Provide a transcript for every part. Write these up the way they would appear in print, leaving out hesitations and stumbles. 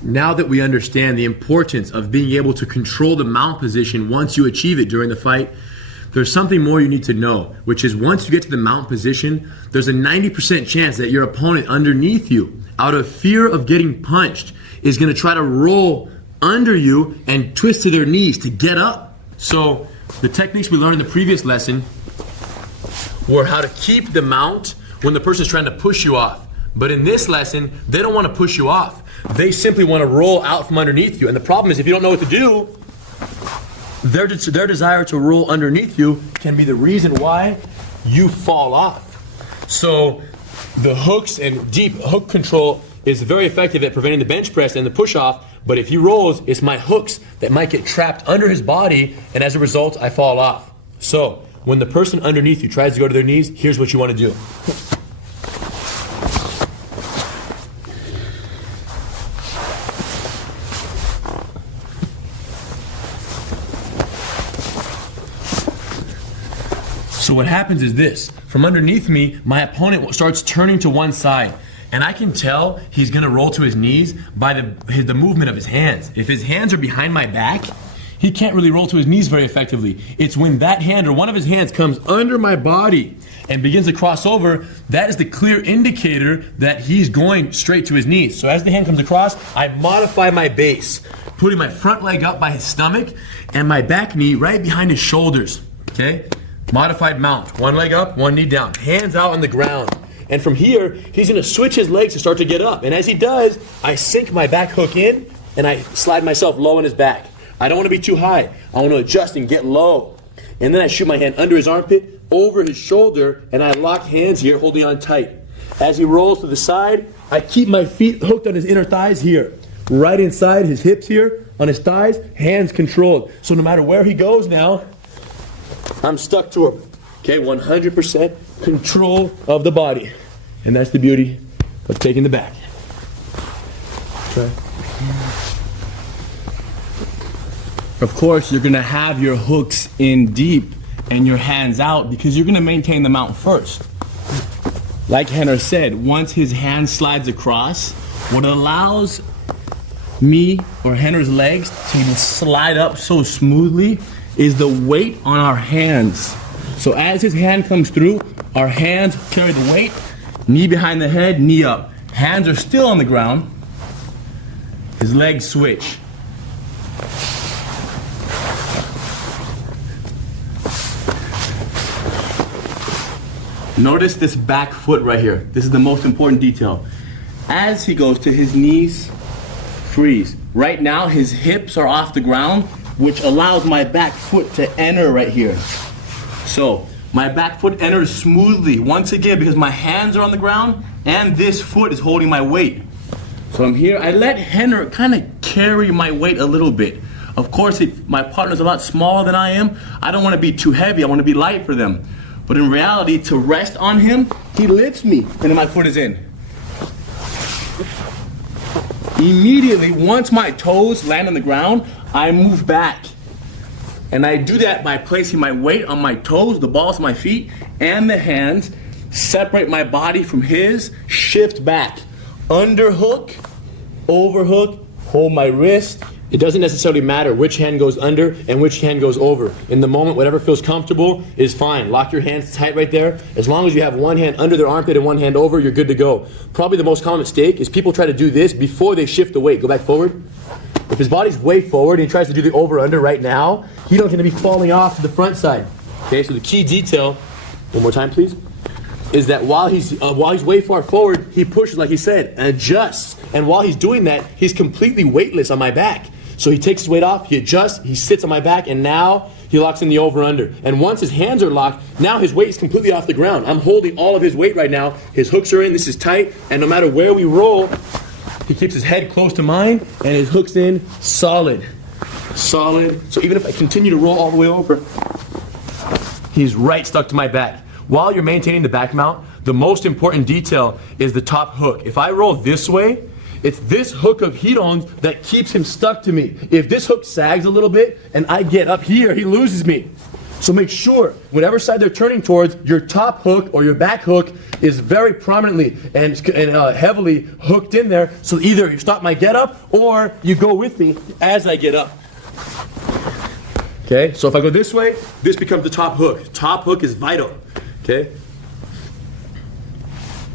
Now that we understand the importance of being able to control the mount position once you achieve it during the fight, there's something more you need to know, which is once you get to the mount position, there's a 90% chance that your opponent underneath you, out of fear of getting punched, is going to try to roll under you and twist to their knees to get up. So the techniques we learned in the previous lesson were how to keep the mount when the person's trying to push you off. But in this lesson, they don't want to push you off. They simply want to roll out from underneath you. And the problem is if you don't know what to do, their desire to roll underneath you can be the reason why you fall off. So the hooks and deep hook control is very effective at preventing the bench press and the push off, but if he rolls, it's my hooks that might get trapped under his body, and as a result, I fall off. So when the person underneath you tries to go to their knees, here's what you want to do. So what happens is this. From underneath me, my opponent starts turning to one side. And I can tell he's going to roll to his knees by the movement of his hands. If his hands are behind my back, he can't really roll to his knees very effectively. It's when that hand or one of his hands comes under my body and begins to cross over, that is the clear indicator that he's going straight to his knees. So as the hand comes across, I modify my base, putting my front leg up by his stomach and my back knee right behind his shoulders. Okay? Modified mount. One leg up, one knee down. Hands out on the ground. And from here, he's going to switch his legs to start to get up. And as he does, I sink my back hook in and I slide myself low on his back. I don't want to be too high. I want to adjust and get low. And then I shoot my hand under his armpit, over his shoulder, and I lock hands here, holding on tight. As he rolls to the side, I keep my feet hooked on his inner thighs here. Right inside his hips here, on his thighs, hands controlled. So no matter where he goes now, I'm stuck to him. Okay, 100% control of the body. And that's the beauty of taking the back. Try. Of course, you're going to have your hooks in deep and your hands out because you're going to maintain the mount first. Like Henner said, once his hand slides across, what allows me or Henner's legs to slide up so smoothly is the weight on our hands. So as his hand comes through, our hands carry the weight, knee behind the head, knee up. Hands are still on the ground. His legs switch. Notice this back foot right here. This is the most important detail. As he goes to his knees, freeze. Right now his hips are off the ground, which allows my back foot to enter right here. So my back foot enters smoothly once again because my hands are on the ground and this foot is holding my weight. So I'm here. I let Henner kind of carry my weight a little bit. Of course, if my partner's a lot smaller than I am, I don't want to be too heavy. I want to be light for them. But in reality, to rest on him, he lifts me and then my foot is in. Immediately, once my toes land on the ground, I move back. And I do that by placing my weight on my toes, the balls of my feet, and the hands, separate my body from his, shift back. Underhook, overhook, hold my wrist. It doesn't necessarily matter which hand goes under and which hand goes over. In the moment, whatever feels comfortable is fine. Lock your hands tight right there. As long as you have one hand under their armpit and one hand over, you're good to go. Probably the most common mistake is people try to do this before they shift the weight. Go back forward. If his body's way forward and he tries to do the over-under right now, he's going to be falling off to the front side. Okay, so the key detail, one more time please, is that while he's way far forward, he pushes, like he said, and adjusts. And while he's doing that, he's completely weightless on my back. So he takes his weight off, he adjusts, he sits on my back, and now he locks in the over-under. And once his hands are locked, now his weight is completely off the ground. I'm holding all of his weight right now. His hooks are in, this is tight, and no matter where we roll, he keeps his head close to mine, and his hook's in solid. Solid. So even if I continue to roll all the way over, he's right stuck to my back. While you're maintaining the back mount, the most important detail is the top hook. If I roll this way, it's this hook of Hiron's that keeps him stuck to me. If this hook sags a little bit and I get up here, he loses me. So make sure, whatever side they're turning towards, your top hook or your back hook is very prominently and heavily hooked in there. So either you stop my get up or you go with me as I get up. Okay, so if I go this way, this becomes the top hook. Top hook is vital. Okay?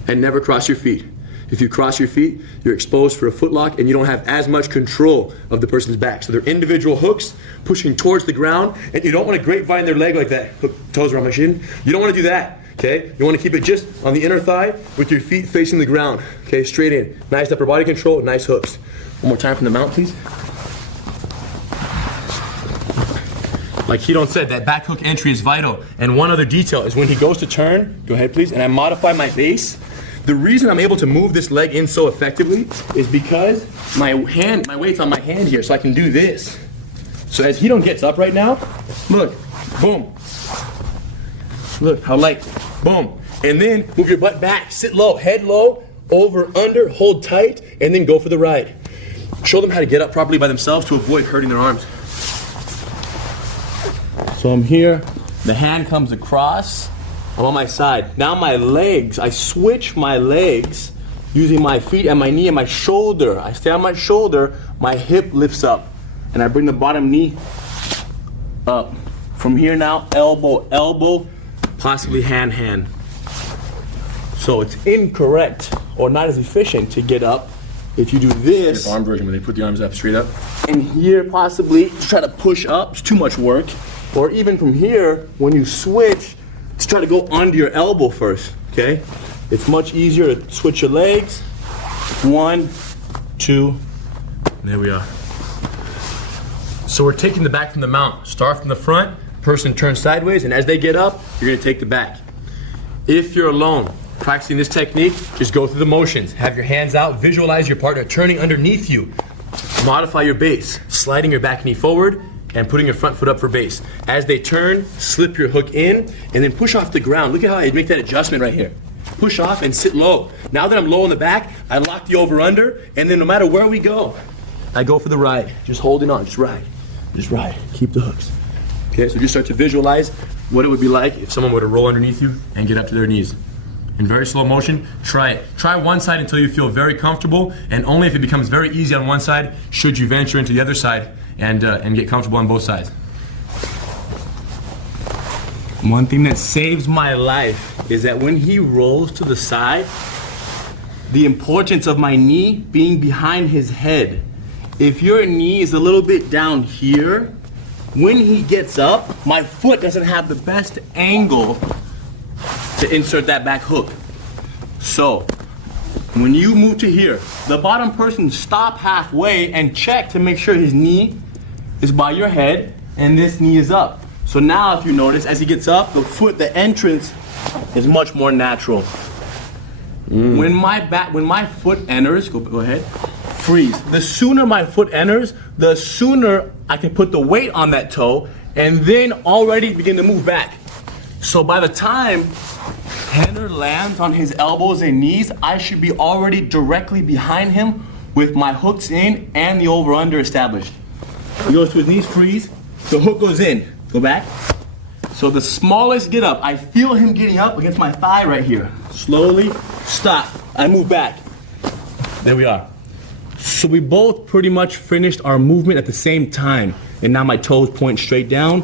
And never cross your feet. If you cross your feet, you're exposed for a foot lock and you don't have as much control of the person's back. So they're individual hooks pushing towards the ground, and you don't want to grapevine their leg like that. Hook toes around my shin. You don't want to do that. Okay? You want to keep it just on the inner thigh with your feet facing the ground. Okay, straight in. Nice upper body control, nice hooks. One more time from the mount, please. Like Hidon said, that back hook entry is vital. And one other detail is when he goes to turn, go ahead please, and I modify my base. The reason I'm able to move this leg in so effectively is because my weight's on my hand here, so I can do this. So as Hidon gets up right now, look, boom. Look how light, boom. And then move your butt back, sit low, head low, over, under, hold tight, and then go for the ride. Show them how to get up properly by themselves to avoid hurting their arms. So I'm here, the hand comes across, I'm on my side. Now my legs, I switch my legs using my feet and my knee and my shoulder. I stay on my shoulder, my hip lifts up, and I bring the bottom knee up. From here now, elbow, elbow, possibly hand, hand. So it's incorrect or not as efficient to get up if you do this. Arm version where they put the arms up, straight up. And here possibly to try to push up, it's too much work. Or even from here, when you switch, to try to go under your elbow first, okay? It's much easier to switch your legs. 1, 2, there we are. So we're taking the back from the mount. Start from the front, person turns sideways, and as they get up, you're gonna take the back. If you're alone, practicing this technique, just go through the motions. Have your hands out, visualize your partner turning underneath you. Modify your base, sliding your back knee forward, and putting your front foot up for base. As they turn, slip your hook in, and then push off the ground. Look at how I make that adjustment right here. Push off and sit low. Now that I'm low in the back, I lock the over under, and then no matter where we go, I go for the ride. Just holding on, just ride. Just ride, keep the hooks. Okay, so just start to visualize what it would be like if someone were to roll underneath you and get up to their knees. In very slow motion, try it. Try one side until you feel very comfortable, and only if it becomes very easy on one side should you venture into the other side and get comfortable on both sides. One thing that saves my life is that when he rolls to the side, the importance of my knee being behind his head. If your knee is a little bit down here, when he gets up, my foot doesn't have the best angle to insert that back hook. So, when you move to here, the bottom person stop halfway and check to make sure his knee is by your head and this knee is up. So now if you notice, as he gets up, the entrance is much more natural. When my foot enters, go ahead, freeze. The sooner my foot enters, the sooner I can put the weight on that toe and then already begin to move back. So by the time Henner lands on his elbows and knees, I should be already directly behind him with my hooks in and the over-under established. He goes to his knees, freeze, the hook goes in, go back. So the smallest get up, I feel him getting up against my thigh right here. Slowly, stop, I move back. There we are. So we both pretty much finished our movement at the same time. And now my toes point straight down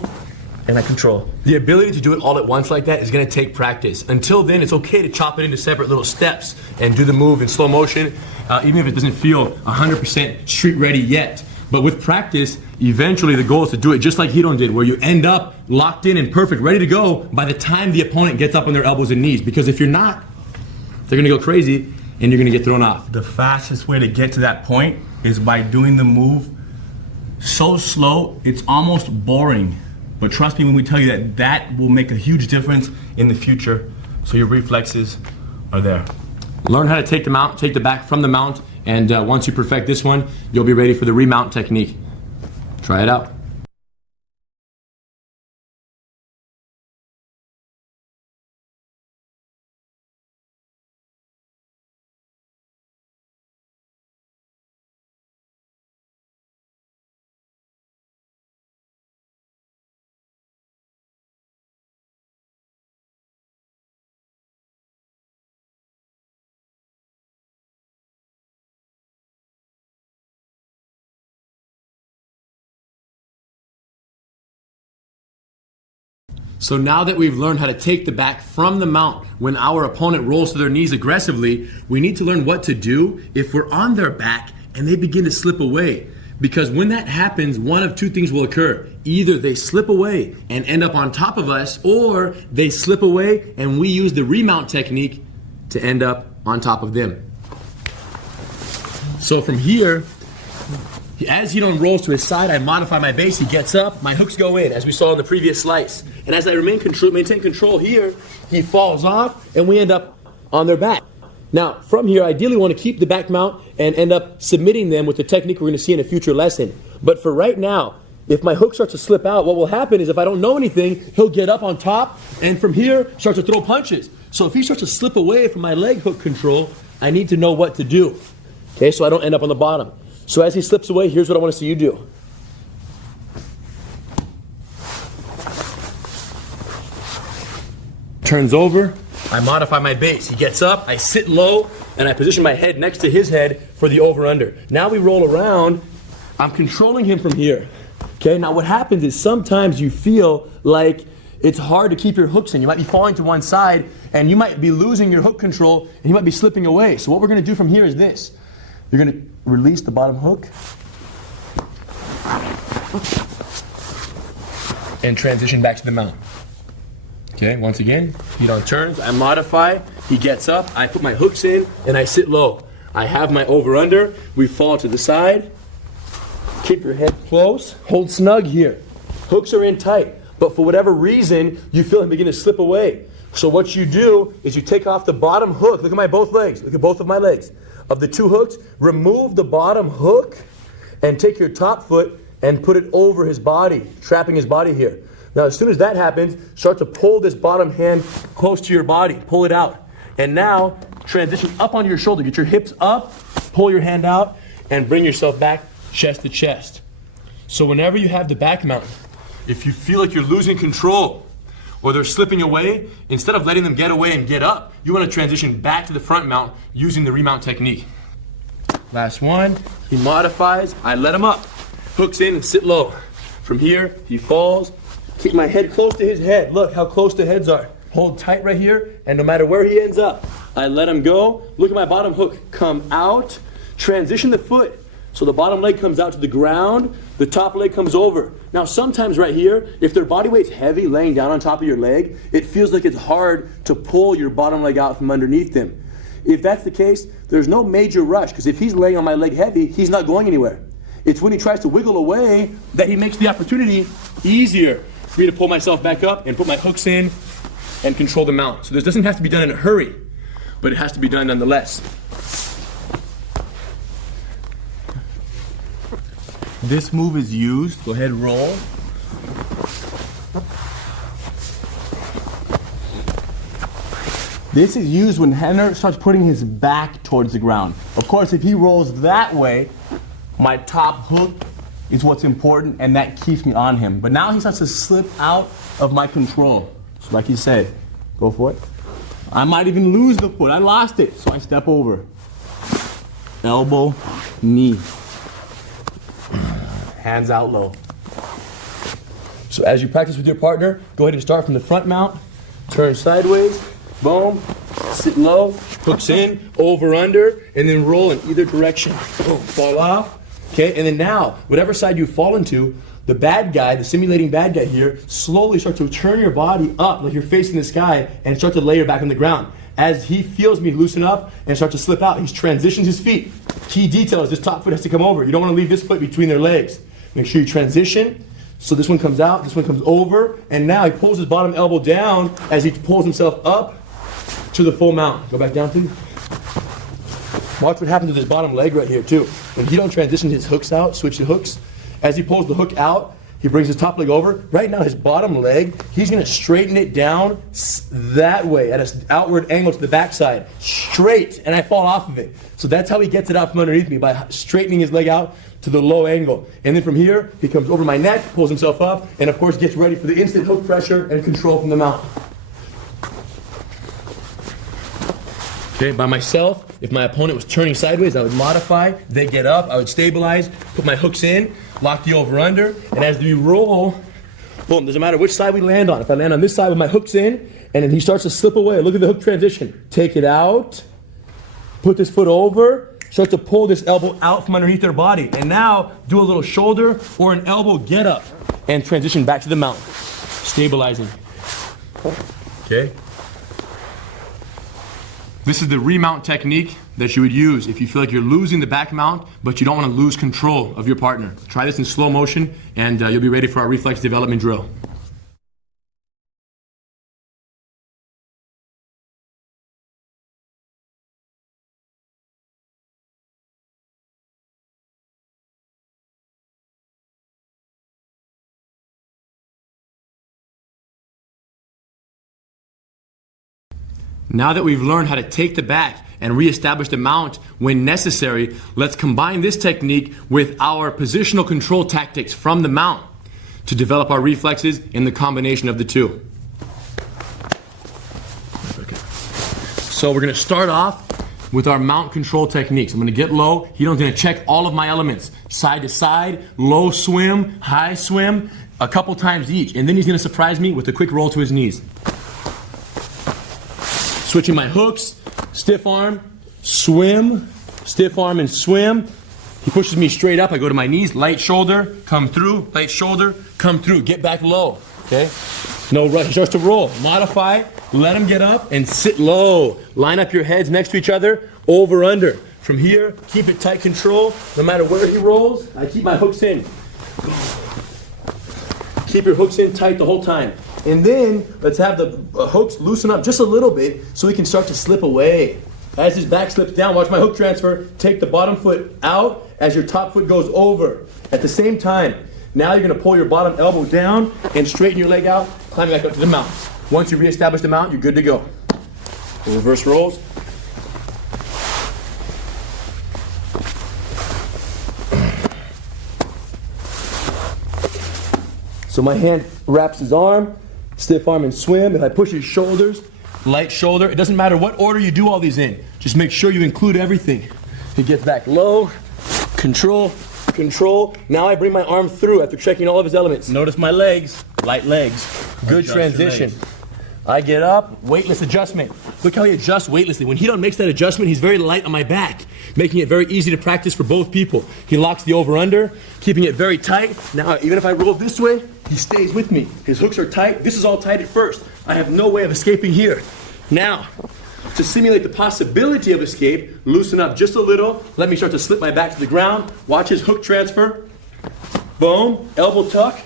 and I control. The ability to do it all at once like that is gonna take practice. Until then, it's okay to chop it into separate little steps and do the move in slow motion, even if it doesn't feel 100% street ready yet. But with practice, eventually the goal is to do it just like Hidon did, where you end up locked in and perfect, ready to go by the time the opponent gets up on their elbows and knees. Because if you're not, they're gonna go crazy and you're gonna get thrown off. The fastest way to get to that point is by doing the move so slow, it's almost boring. But trust me when we tell you that that will make a huge difference in the future, so your reflexes are there. Learn how to take the mount, take the back from the mount, and once you perfect this one, you'll be ready for the remount technique. Try it out. So now that we've learned how to take the back from the mount when our opponent rolls to their knees aggressively, we need to learn what to do if we're on their back and they begin to slip away. Because when that happens, one of two things will occur. Either they slip away and end up on top of us, or they slip away and we use the remount technique to end up on top of them. So from here, as he rolls to his side, I modify my base. He gets up, my hooks go in, as we saw in the previous slice. And as I maintain control here, he falls off, and we end up on their back. Now, from here, I ideally want to keep the back mount and end up submitting them with the technique we're going to see in a future lesson. But for right now, if my hook starts to slip out, what will happen is if I don't know anything, he'll get up on top, and from here, start to throw punches. So if he starts to slip away from my leg hook control, I need to know what to do. Okay, so I don't end up on the bottom. So as he slips away, here's what I want to see you do. Turns over, I modify my base. He gets up, I sit low, and I position my head next to his head for the over-under. Now we roll around, I'm controlling him from here. Okay, now what happens is sometimes you feel like it's hard to keep your hooks in. You might be falling to one side, and you might be losing your hook control, and you might be slipping away. So what we're going to do from here is this. You're going to release the bottom hook and transition back to the mount. Okay, once again, feet on turns, I modify, he gets up, I put my hooks in, and I sit low. I have my over-under, we fall to the side, keep your head close, hold snug here. Hooks are in tight, but for whatever reason, you feel him begin to slip away. So what you do is you take off the bottom hook, look at my both legs, look at both of my legs. Of the two hooks, remove the bottom hook and take your top foot and put it over his body, trapping his body here. Now, as soon as that happens, start to pull this bottom hand close to your body, pull it out. And now, transition up onto your shoulder, get your hips up, pull your hand out, and bring yourself back chest to chest. So whenever you have the back mount, if you feel like you're losing control, or they're slipping away, instead of letting them get away and get up, you want to transition back to the front mount using the remount technique. Last one, he modifies, I let him up. Hooks in and sit low. From here, he falls, keep my head close to his head. Look how close the heads are. Hold tight right here, and no matter where he ends up, I let him go. Look at my bottom hook, come out, transition the foot. So the bottom leg comes out to the ground, the top leg comes over. Now sometimes right here, if their body weight's heavy laying down on top of your leg, it feels like it's hard to pull your bottom leg out from underneath them. If that's the case, there's no major rush, because if he's laying on my leg heavy, he's not going anywhere. It's when he tries to wiggle away that he makes the opportunity easier for me to pull myself back up and put my hooks in and control the mount. So this doesn't have to be done in a hurry, but it has to be done nonetheless. This move is used, go ahead, roll. This is used when Henner starts putting his back towards the ground. Of course, if he rolls that way, my top hook is what's important, and that keeps me on him. But now he starts to slip out of my control. So like he said, go for it. I might even lose the foot. I lost it, so I step over. Elbow, knee. Hands out low. So as you practice with your partner, go ahead and start from the front mount, turn sideways, boom, sit low, hooks in, over, under, and then roll in either direction. Boom, fall off. Okay, and then now, whatever side you fall into, the bad guy, the simulating bad guy here, slowly start to turn your body up like you're facing the sky and start to lay your back on the ground. As he feels me loosen up and start to slip out, he transitions his feet. Key detail is this top foot has to come over. You don't want to leave this foot between their legs. Make sure you transition. So this one comes out, this one comes over, and now he pulls his bottom elbow down as he pulls himself up to the full mount. Go back down, please. Watch what happens with his bottom leg right here, too. When he don't transition his hooks out, switch the hooks, as he pulls the hook out, he brings his top leg over. Right now, his bottom leg, he's going to straighten it down that way at an outward angle to the backside. Straight, and I fall off of it. So that's how he gets it out from underneath me, by straightening his leg out to the low angle. And then from here, he comes over my neck, pulls himself up, and of course gets ready for the instant hook pressure and control from the mount. Okay, by myself, if my opponent was turning sideways, I would modify, they get up, I would stabilize, put my hooks in, lock the over under, and as we roll, Boom, doesn't matter which side we land on. If I land on this side with my hooks in, and then he starts to slip away, look at the hook transition. Take it out, put this foot over, start to pull this elbow out from underneath their body. And now do a little shoulder or an elbow get up and transition back to the mount. Stabilizing. Okay? This is the remount technique that you would use if you feel like you're losing the back mount, but you don't want to lose control of your partner. Try this in slow motion, and you'll be ready for our reflex development drill. Now that we've learned how to take the back and reestablish the mount when necessary, let's combine this technique with our positional control tactics from the mount to develop our reflexes in the combination of the two. Okay. So we're going to start off with our mount control techniques. I'm going to get low. He's going to check all of my elements. Side to side, low swim, high swim, a couple times each. And then he's going to surprise me with a quick roll to his knees. Switching my hooks, stiff arm, swim, stiff arm and swim. He pushes me straight up. I go to my knees, light shoulder, come through, light shoulder, come through. Get back low, okay? No rush. He starts to roll. Modify, let him get up and sit low. Line up your heads next to each other, over, under. From here, keep it tight control. No matter where he rolls, I keep my hooks in. Keep your hooks in tight the whole time. And then, let's have the hooks loosen up just a little bit so he can start to slip away. As his back slips down, watch my hook transfer. Take the bottom foot out as your top foot goes over. At the same time, now you're going to pull your bottom elbow down and straighten your leg out, climbing back up to the mount. Once you reestablish the mount, you're good to go. Reverse rolls. So my hand wraps his arm, stiff arm and swim. If I push his shoulders, light shoulder. It doesn't matter what order you do all these in. Just make sure you include everything. He gets back low, control, control. Now I bring my arm through after checking all of his elements. Notice my legs, light legs. Good transition. I get up, weightless adjustment. Look how he adjusts weightlessly. When Hidon makes that adjustment, he's very light on my back, making it very easy to practice for both people. He locks the over-under, keeping it very tight. Now, even if I roll this way, he stays with me. His hooks are tight. This is all tight at first. I have no way of escaping here. Now, to simulate the possibility of escape, loosen up just a little. Let me start to slip my back to the ground. Watch his hook transfer. Boom, elbow tuck,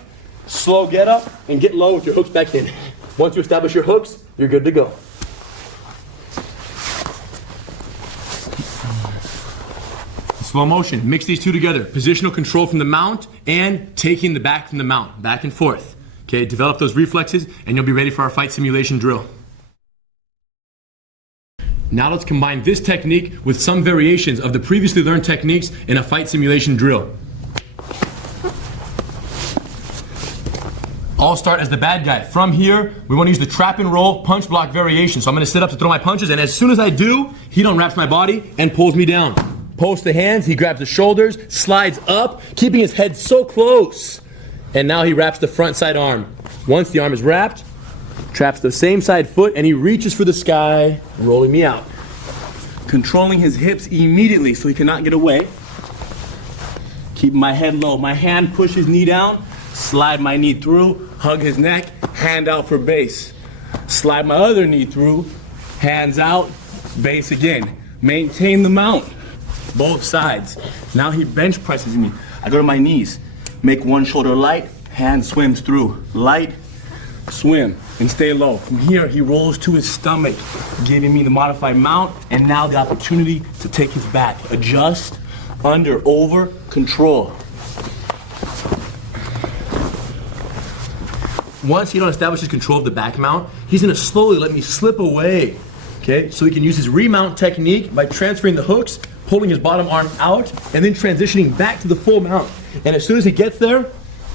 slow get up, and get low with your hooks back in. Once you establish your hooks, you're good to go. Slow motion, mix these two together. Positional control from the mount and taking the back from the mount, back and forth. Okay, develop those reflexes and you'll be ready for our fight simulation drill. Now let's combine this technique with some variations of the previously learned techniques in a fight simulation drill. I'll start as the bad guy. From here, we want to use the trap and roll punch block variation. So I'm going to sit up to throw my punches, and as soon as I do, Hidon wraps my body and pulls me down. Post the hands, he grabs the shoulders, slides up, keeping his head so close. And now he wraps the front side arm. Once the arm is wrapped, traps the same side foot, and he reaches for the sky, rolling me out. Controlling his hips immediately so he cannot get away. Keep my head low. My hand pushes knee down, slide my knee through, hug his neck, hand out for base. Slide my other knee through, hands out, base again. Maintain the mount, both sides. Now he bench presses me. I go to my knees, make one shoulder light, hand swims through. Light, swim, and stay low. From here, he rolls to his stomach, giving me the modified mount, and now the opportunity to take his back. Adjust, under, over, control. Once Hidon establishes control of the back mount, he's going to slowly let me slip away. Okay, so he can use his remount technique by transferring the hooks, pulling his bottom arm out, and then transitioning back to the full mount. And as soon as he gets there,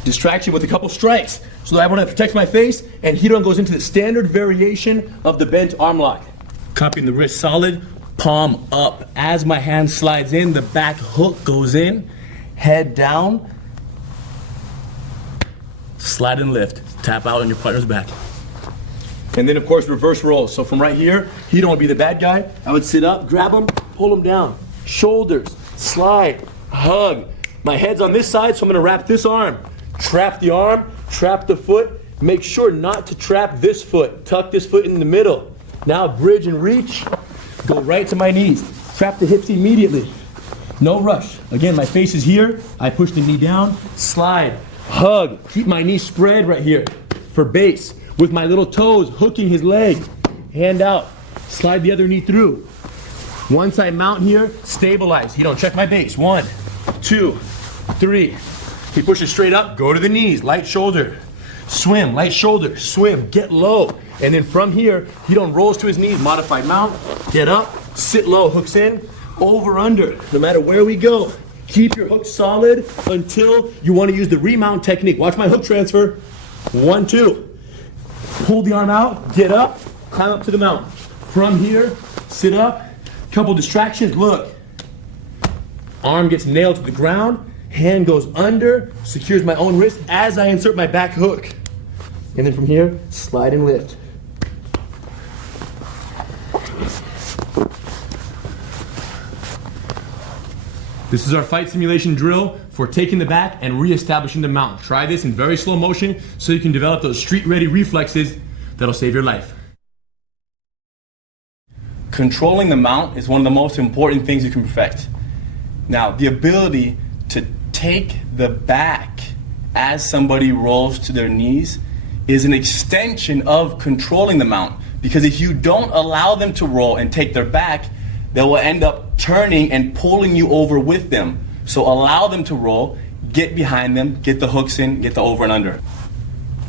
distraction with a couple strikes. So that I want to protect my face, and Hidon goes into the standard variation of the bent arm lock. Cupping the wrist solid, palm up. As my hand slides in, the back hook goes in, head down, slide and lift, tap out on your partner's back. And then of course reverse rolls. So from right here, he don't want to be the bad guy. I would sit up, grab him, pull him down. Shoulders, slide, hug. My head's on this side, so I'm gonna wrap this arm. Trap the arm, trap the foot. Make sure not to trap this foot. Tuck this foot in the middle. Now bridge and reach. Go right to my knees. Trap the hips immediately. No rush. Again, my face is here. I push the knee down, slide, hug. Keep my knee spread right here for base. With my little toes hooking his leg. Hand out. Slide the other knee through. Once I mount here, stabilize. He don't check my base. 1, 2, 3. He pushes straight up, go to the knees, light shoulder. Swim, light shoulder, swim, get low. And then from here, he don't rolls to his knees, modified mount, get up, sit low, hooks in, over, under. No matter where we go, keep your hook solid until you want to use the remount technique. Watch my hook transfer. 1, 2. Pull the arm out, get up, climb up to the mount. From here, sit up, couple distractions, look. Arm gets nailed to the ground, hand goes under, secures my own wrist as I insert my back hook. And then from here, slide and lift. This is our fight simulation drill for taking the back and re-establishing the mount. Try this in very slow motion so you can develop those street-ready reflexes that'll save your life. Controlling the mount is one of the most important things you can perfect. Now, the ability to take the back as somebody rolls to their knees is an extension of controlling the mount, because if you don't allow them to roll and take their back, they will end up turning and pulling you over with them. So allow them to roll, get behind them, get the hooks in, get the over and under.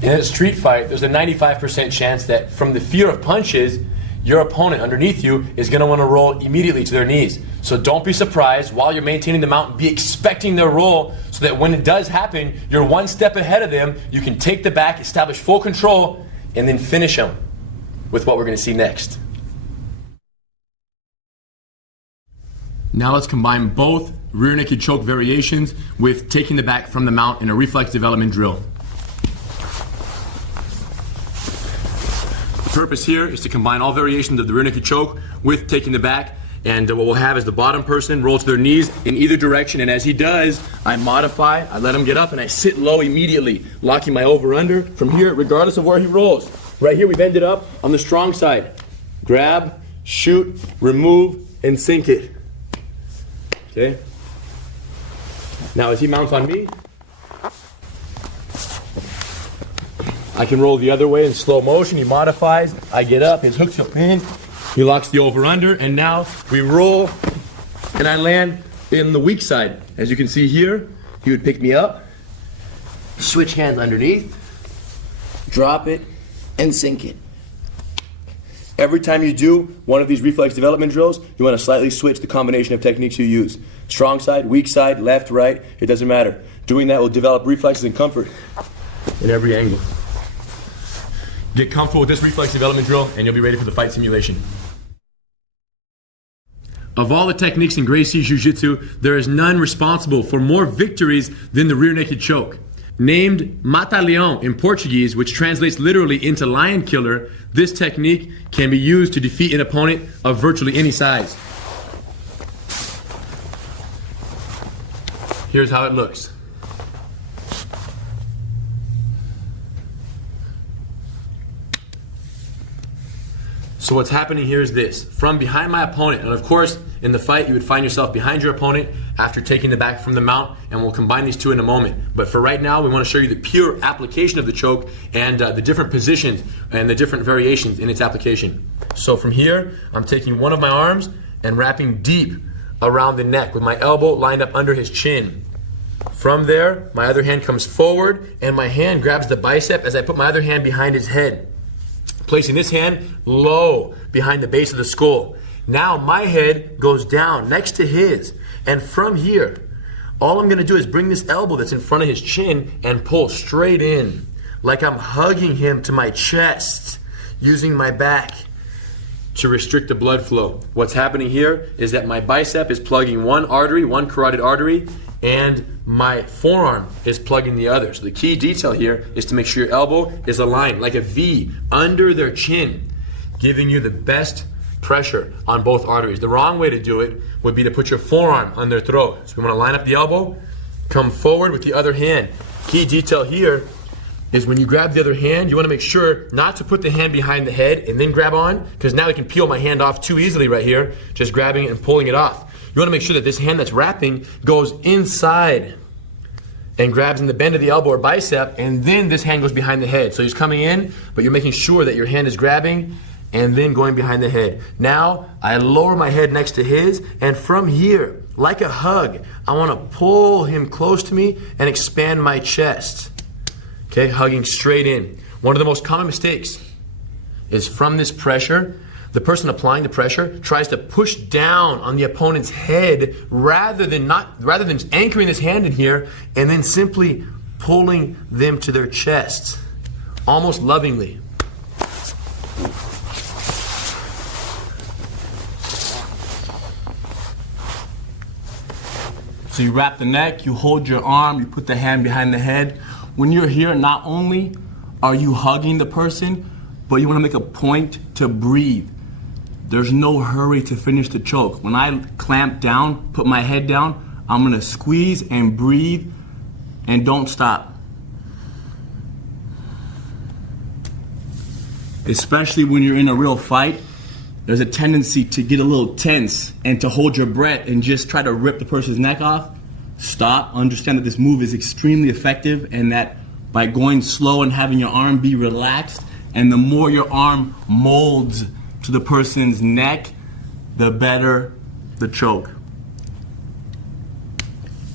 In a street fight, there's a 95% chance that from the fear of punches, your opponent underneath you is going to want to roll immediately to their knees. So don't be surprised while you're maintaining the mount. Be expecting their roll so that when it does happen, you're one step ahead of them. You can take the back, establish full control, and then finish them with what we're going to see next. Now let's combine both rear naked choke variations with taking the back from the mount in a reflex development drill. The purpose here is to combine all variations of the rear naked choke with taking the back, and what we'll have is the bottom person roll to their knees in either direction, and as he does, I modify, I let him get up, and I sit low immediately, locking my over-under from here, regardless of where he rolls. Right here, we've ended up on the strong side. Grab, shoot, remove, and sink it. Okay? Now as he mounts on me, I can roll the other way in slow motion. He modifies, I get up, his hooks up in, he locks the over under, and now we roll, and I land in the weak side. As you can see here, he would pick me up, switch hands underneath, drop it, and sink it. Every time you do one of these reflex development drills, you want to slightly switch the combination of techniques you use. Strong side, weak side, left, right, it doesn't matter. Doing that will develop reflexes and comfort in every angle. Get comfortable with this reflex development drill and you'll be ready for the fight simulation. Of all the techniques in Gracies Jiu-Jitsu, there is none responsible for more victories than the rear naked choke. Named Mata-Leão in Portuguese, which translates literally into lion killer, this technique can be used to defeat an opponent of virtually any size. Here's how it looks. So what's happening here is this. From behind my opponent, and of course, in the fight, you would find yourself behind your opponent after taking the back from the mount, and we'll combine these two in a moment. But for right now, we want to show you the pure application of the choke and the different positions and the different variations in its application. So from here, I'm taking one of my arms and wrapping deep around the neck with my elbow lined up under his chin. From there, my other hand comes forward, and my hand grabs the bicep as I put my other hand behind his head, placing this hand low behind the base of the skull. Now my head goes down next to his, and from here, all I'm gonna do is bring this elbow that's in front of his chin and pull straight in, like I'm hugging him to my chest, using my back to restrict the blood flow. What's happening here is that my bicep is plugging one artery, one carotid artery, and my forearm is plugging the other. So the key detail here is to make sure your elbow is aligned like a V under their chin, giving you the best pressure on both arteries. The wrong way to do it would be to put your forearm on their throat. So we want to line up the elbow, come forward with the other hand. Key detail here is when you grab the other hand, you want to make sure not to put the hand behind the head and then grab on, because now I can peel my hand off too easily right here, just grabbing it and pulling it off. You want to make sure that this hand that's wrapping goes inside and grabs in the bend of the elbow or bicep, and then this hand goes behind the head. So he's coming in, but you're making sure that your hand is grabbing and then going behind the head. Now, I lower my head next to his, and from here, like a hug, I want to pull him close to me and expand my chest. Okay, hugging straight in. One of the most common mistakes is from this pressure, the person applying the pressure tries to push down on the opponent's head rather than anchoring this hand in here and then simply pulling them to their chest, almost lovingly. So you wrap the neck, you hold your arm, you put the hand behind the head. When you're here, not only are you hugging the person, but you want to make a point to breathe. There's no hurry to finish the choke. When I clamp down, put my head down, I'm gonna squeeze and breathe and don't stop. Especially when you're in a real fight, there's a tendency to get a little tense and to hold your breath and just try to rip the person's neck off. Stop, understand that this move is extremely effective and that by going slow and having your arm be relaxed, and the more your arm molds to the person's neck, the better the choke.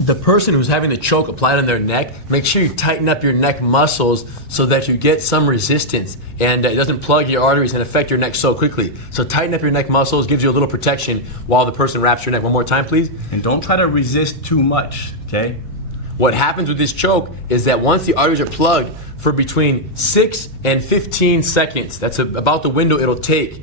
The person who's having the choke applied on their neck, make sure you tighten up your neck muscles so that you get some resistance and it doesn't plug your arteries and affect your neck so quickly. So tighten up your neck muscles, gives you a little protection while the person wraps your neck. One more time, please. And don't try to resist too much, okay? What happens with this choke is that once the arteries are plugged for between 6 and 15 seconds, that's about the window it'll take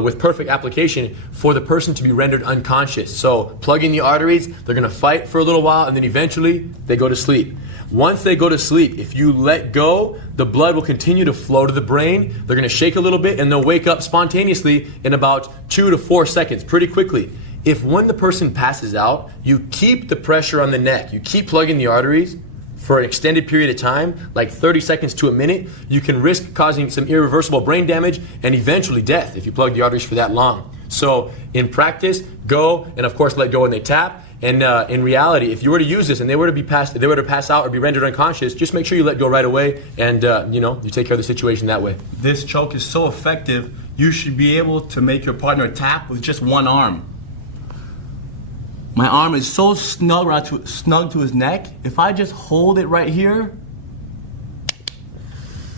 with perfect application for the person to be rendered unconscious. So plugging the arteries, they're gonna fight for a little while and then eventually they go to sleep. Once they go to sleep, if you let go, the blood will continue to flow to the brain. They're gonna shake a little bit and they'll wake up spontaneously in about 2 to 4 seconds, pretty quickly. If when the person passes out, you keep the pressure on the neck, you keep plugging the arteries for an extended period of time, like 30 seconds to a minute, you can risk causing some irreversible brain damage and eventually death if you plug the arteries for that long. So in practice, go and of course let go when they tap. And in reality, if you were to use this and they were to pass out or be rendered unconscious, just make sure you let go right away and you take care of the situation that way. This choke is so effective, you should be able to make your partner tap with just one arm. My arm is so snug to his neck, if I just hold it right here,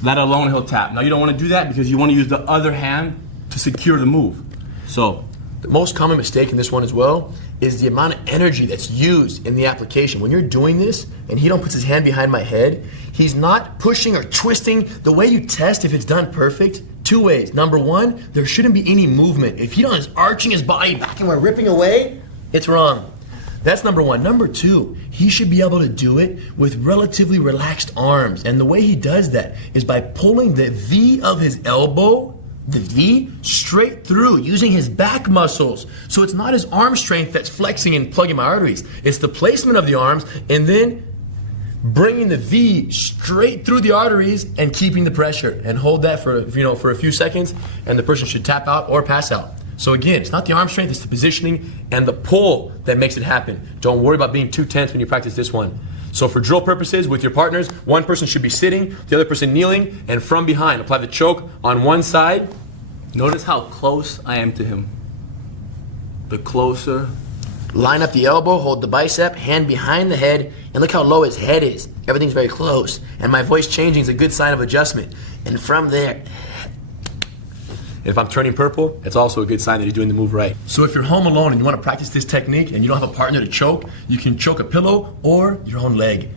that alone he'll tap. Now you don't want to do that because you want to use the other hand to secure the move. So, the most common mistake in this one as well is the amount of energy that's used in the application. When you're doing this and he don't put his hand behind my head, he's not pushing or twisting. The way you test if it's done perfect, 2 ways. Number one, there shouldn't be any movement. If he is arching his body back and we're ripping away, it's wrong. That's number one. Number two, he should be able to do it with relatively relaxed arms. And the way he does that is by pulling the V of his elbow, the V, straight through using his back muscles. So it's not his arm strength that's flexing and plugging my arteries. It's the placement of the arms and then bringing the V straight through the arteries and keeping the pressure. And hold that for a few seconds and the person should tap out or pass out. So again, it's not the arm strength, it's the positioning and the pull that makes it happen. Don't worry about being too tense when you practice this one. So for drill purposes with your partners, one person should be sitting, the other person kneeling, and from behind, apply the choke on one side. Notice how close I am to him. The closer. Line up the elbow, hold the bicep, hand behind the head, and look how low his head is. Everything's very close. And my voice changing is a good sign of adjustment. And from there, if I'm turning purple, it's also a good sign that you're doing the move right. So if you're home alone and you want to practice this technique and you don't have a partner to choke, you can choke a pillow or your own leg.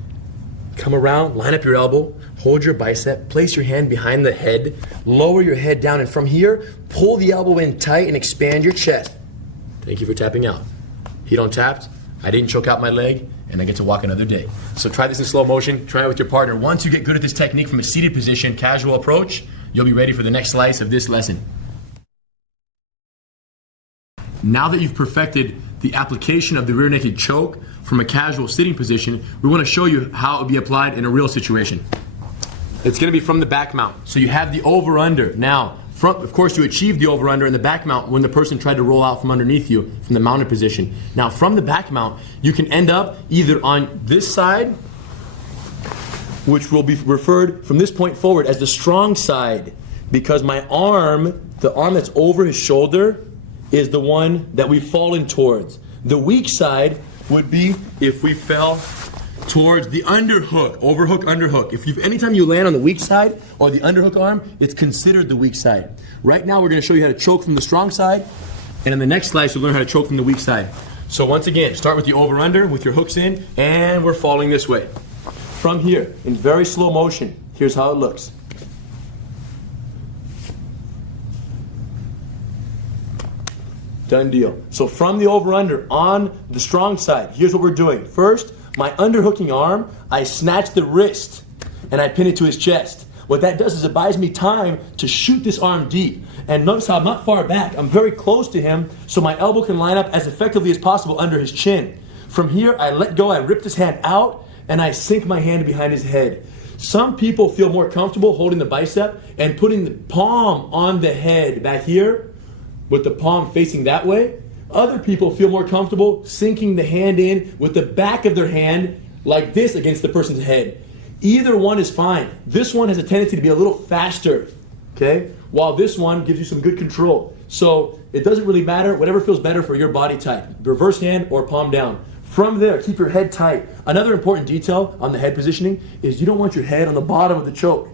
Come around, line up your elbow, hold your bicep, place your hand behind the head, lower your head down, and from here, pull the elbow in tight and expand your chest. Thank you for tapping out. He don't tapped, I didn't choke out my leg, and I get to walk another day. So try this in slow motion. Try it with your partner. Once you get good at this technique from a seated position, casual approach, you'll be ready for the next slice of this lesson. Now that you've perfected the application of the rear naked choke from a casual sitting position, we want to show you how it would be applied in a real situation. It's going to be from the back mount. So you have the over-under. Now, of course, you achieved the over-under in the back mount when the person tried to roll out from underneath you from the mounted position. Now, from the back mount, you can end up either on this side, which will be referred from this point forward as the strong side, because my arm, the arm that's over his shoulder, is the one that we've fallen towards. The weak side would be if we fell towards the underhook, overhook, underhook. Anytime you land on the weak side or the underhook arm, it's considered the weak side. Right now we're going to show you how to choke from the strong side, and in the next slice you'll learn how to choke from the weak side. So once again, start with the over-under with your hooks in, and we're falling this way. From here, in very slow motion, here's how it looks. Done deal. So from the over-under on the strong side, here's what we're doing. First, my underhooking arm, I snatch the wrist and I pin it to his chest. What that does is it buys me time to shoot this arm deep. And notice how I'm not far back. I'm very close to him, so my elbow can line up as effectively as possible under his chin. From here, I let go, I rip his hand out, and I sink my hand behind his head. Some people feel more comfortable holding the bicep and putting the palm on the head back here, with the palm facing that way. Other people feel more comfortable sinking the hand in with the back of their hand like this against the person's head. Either one is fine. This one has a tendency to be a little faster, okay? While this one gives you some good control. So it doesn't really matter, whatever feels better for your body type. Reverse hand or palm down. From there, keep your head tight. Another important detail on the head positioning is you don't want your head on the bottom of the choke,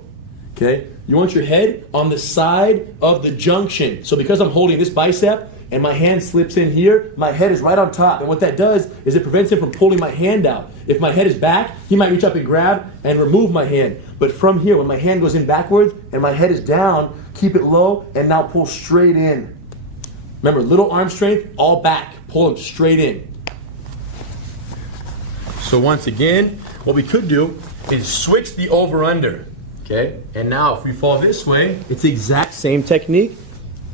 okay? You want your head on the side of the junction. So because I'm holding this bicep and my hand slips in here, my head is right on top. And what that does is it prevents him from pulling my hand out. If my head is back, he might reach up and grab and remove my hand. But from here, when my hand goes in backwards and my head is down, keep it low and now pull straight in. Remember, little arm strength, all back. Pull him straight in. So once again, what we could do is switch the over-under. Okay, and now if we fall this way, it's the exact same technique.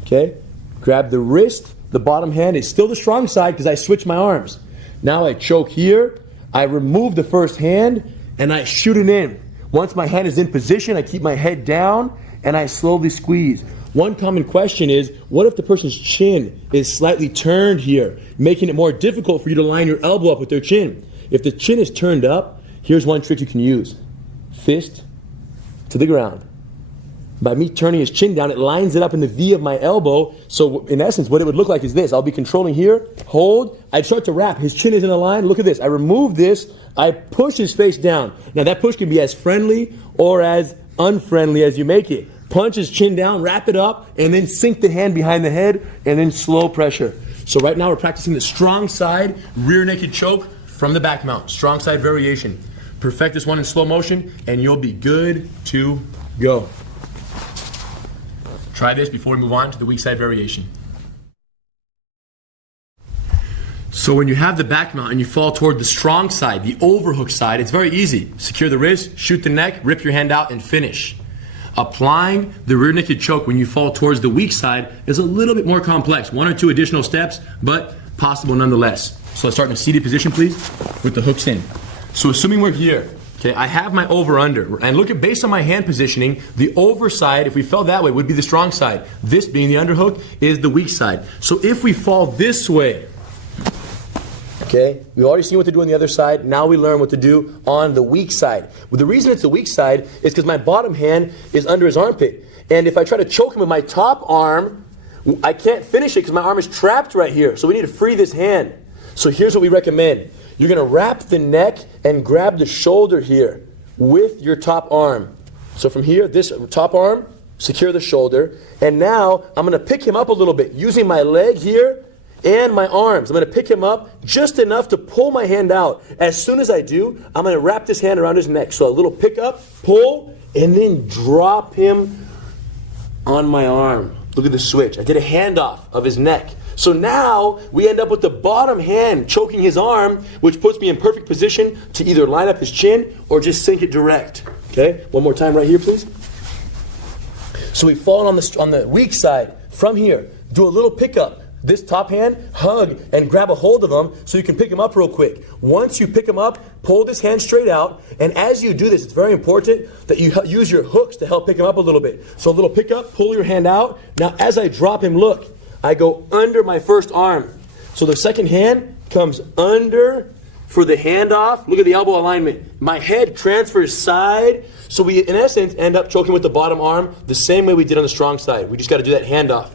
Okay, grab the wrist, the bottom hand is still the strong side because I switch my arms. Now I choke here, I remove the first hand, and I shoot it in. Once my hand is in position, I keep my head down, and I slowly squeeze. One common question is, what if the person's chin is slightly turned here, making it more difficult for you to line your elbow up with their chin? If the chin is turned up, here's one trick you can use. Fist to the ground. By me turning his chin down, it lines it up in the V of my elbow. So in essence, what it would look like is this. I'll be controlling here, hold, I'd start to wrap. His chin is in a line. Look at this. I remove this, I push his face down. Now that push can be as friendly or as unfriendly as you make it. Punch his chin down, wrap it up, and then sink the hand behind the head, and then slow pressure. So right now we're practicing the strong side rear naked choke from the back mount. Strong side variation. Perfect this one in slow motion, and you'll be good to go. Try this before we move on to the weak side variation. So when you have the back mount and you fall toward the strong side, the overhook side, it's very easy. Secure the wrist, shoot the neck, rip your hand out, and finish. Applying the rear naked choke when you fall towards the weak side is a little bit more complex. One or two additional steps, but possible nonetheless. So let's start in a seated position, please, with the hooks in. So assuming we're here, okay, I have my over-under, and look at, based on my hand positioning, the over side, if we fell that way, would be the strong side. This being the underhook is the weak side. So if we fall this way, okay, we've already seen what to do on the other side. Now we learn what to do on the weak side. Well, the reason it's the weak side is because my bottom hand is under his armpit. And if I try to choke him with my top arm, I can't finish it because my arm is trapped right here. So we need to free this hand. So here's what we recommend. You're going to wrap the neck and grab the shoulder here with your top arm. So from here, this top arm, secure the shoulder. And now I'm going to pick him up a little bit using my leg here and my arms. I'm going to pick him up just enough to pull my hand out. As soon as I do, I'm going to wrap this hand around his neck. So a little pick up, pull, and then drop him on my arm. Look at the switch. I did a handoff of his neck. So now we end up with the bottom hand choking his arm, which puts me in perfect position to either line up his chin or just sink it direct. Okay, one more time right here, please. So we fall on the weak side from here. Do a little pickup. This top hand, hug and grab a hold of him so you can pick him up real quick. Once you pick him up, pull this hand straight out. And as you do this, it's very important that you use your hooks to help pick him up a little bit. So a little pickup, pull your hand out. Now as I drop him, look, I go under my first arm. So the second hand comes under for the handoff. Look at the elbow alignment. My head transfers side. So we, in essence, end up choking with the bottom arm the same way we did on the strong side. We just got to do that handoff.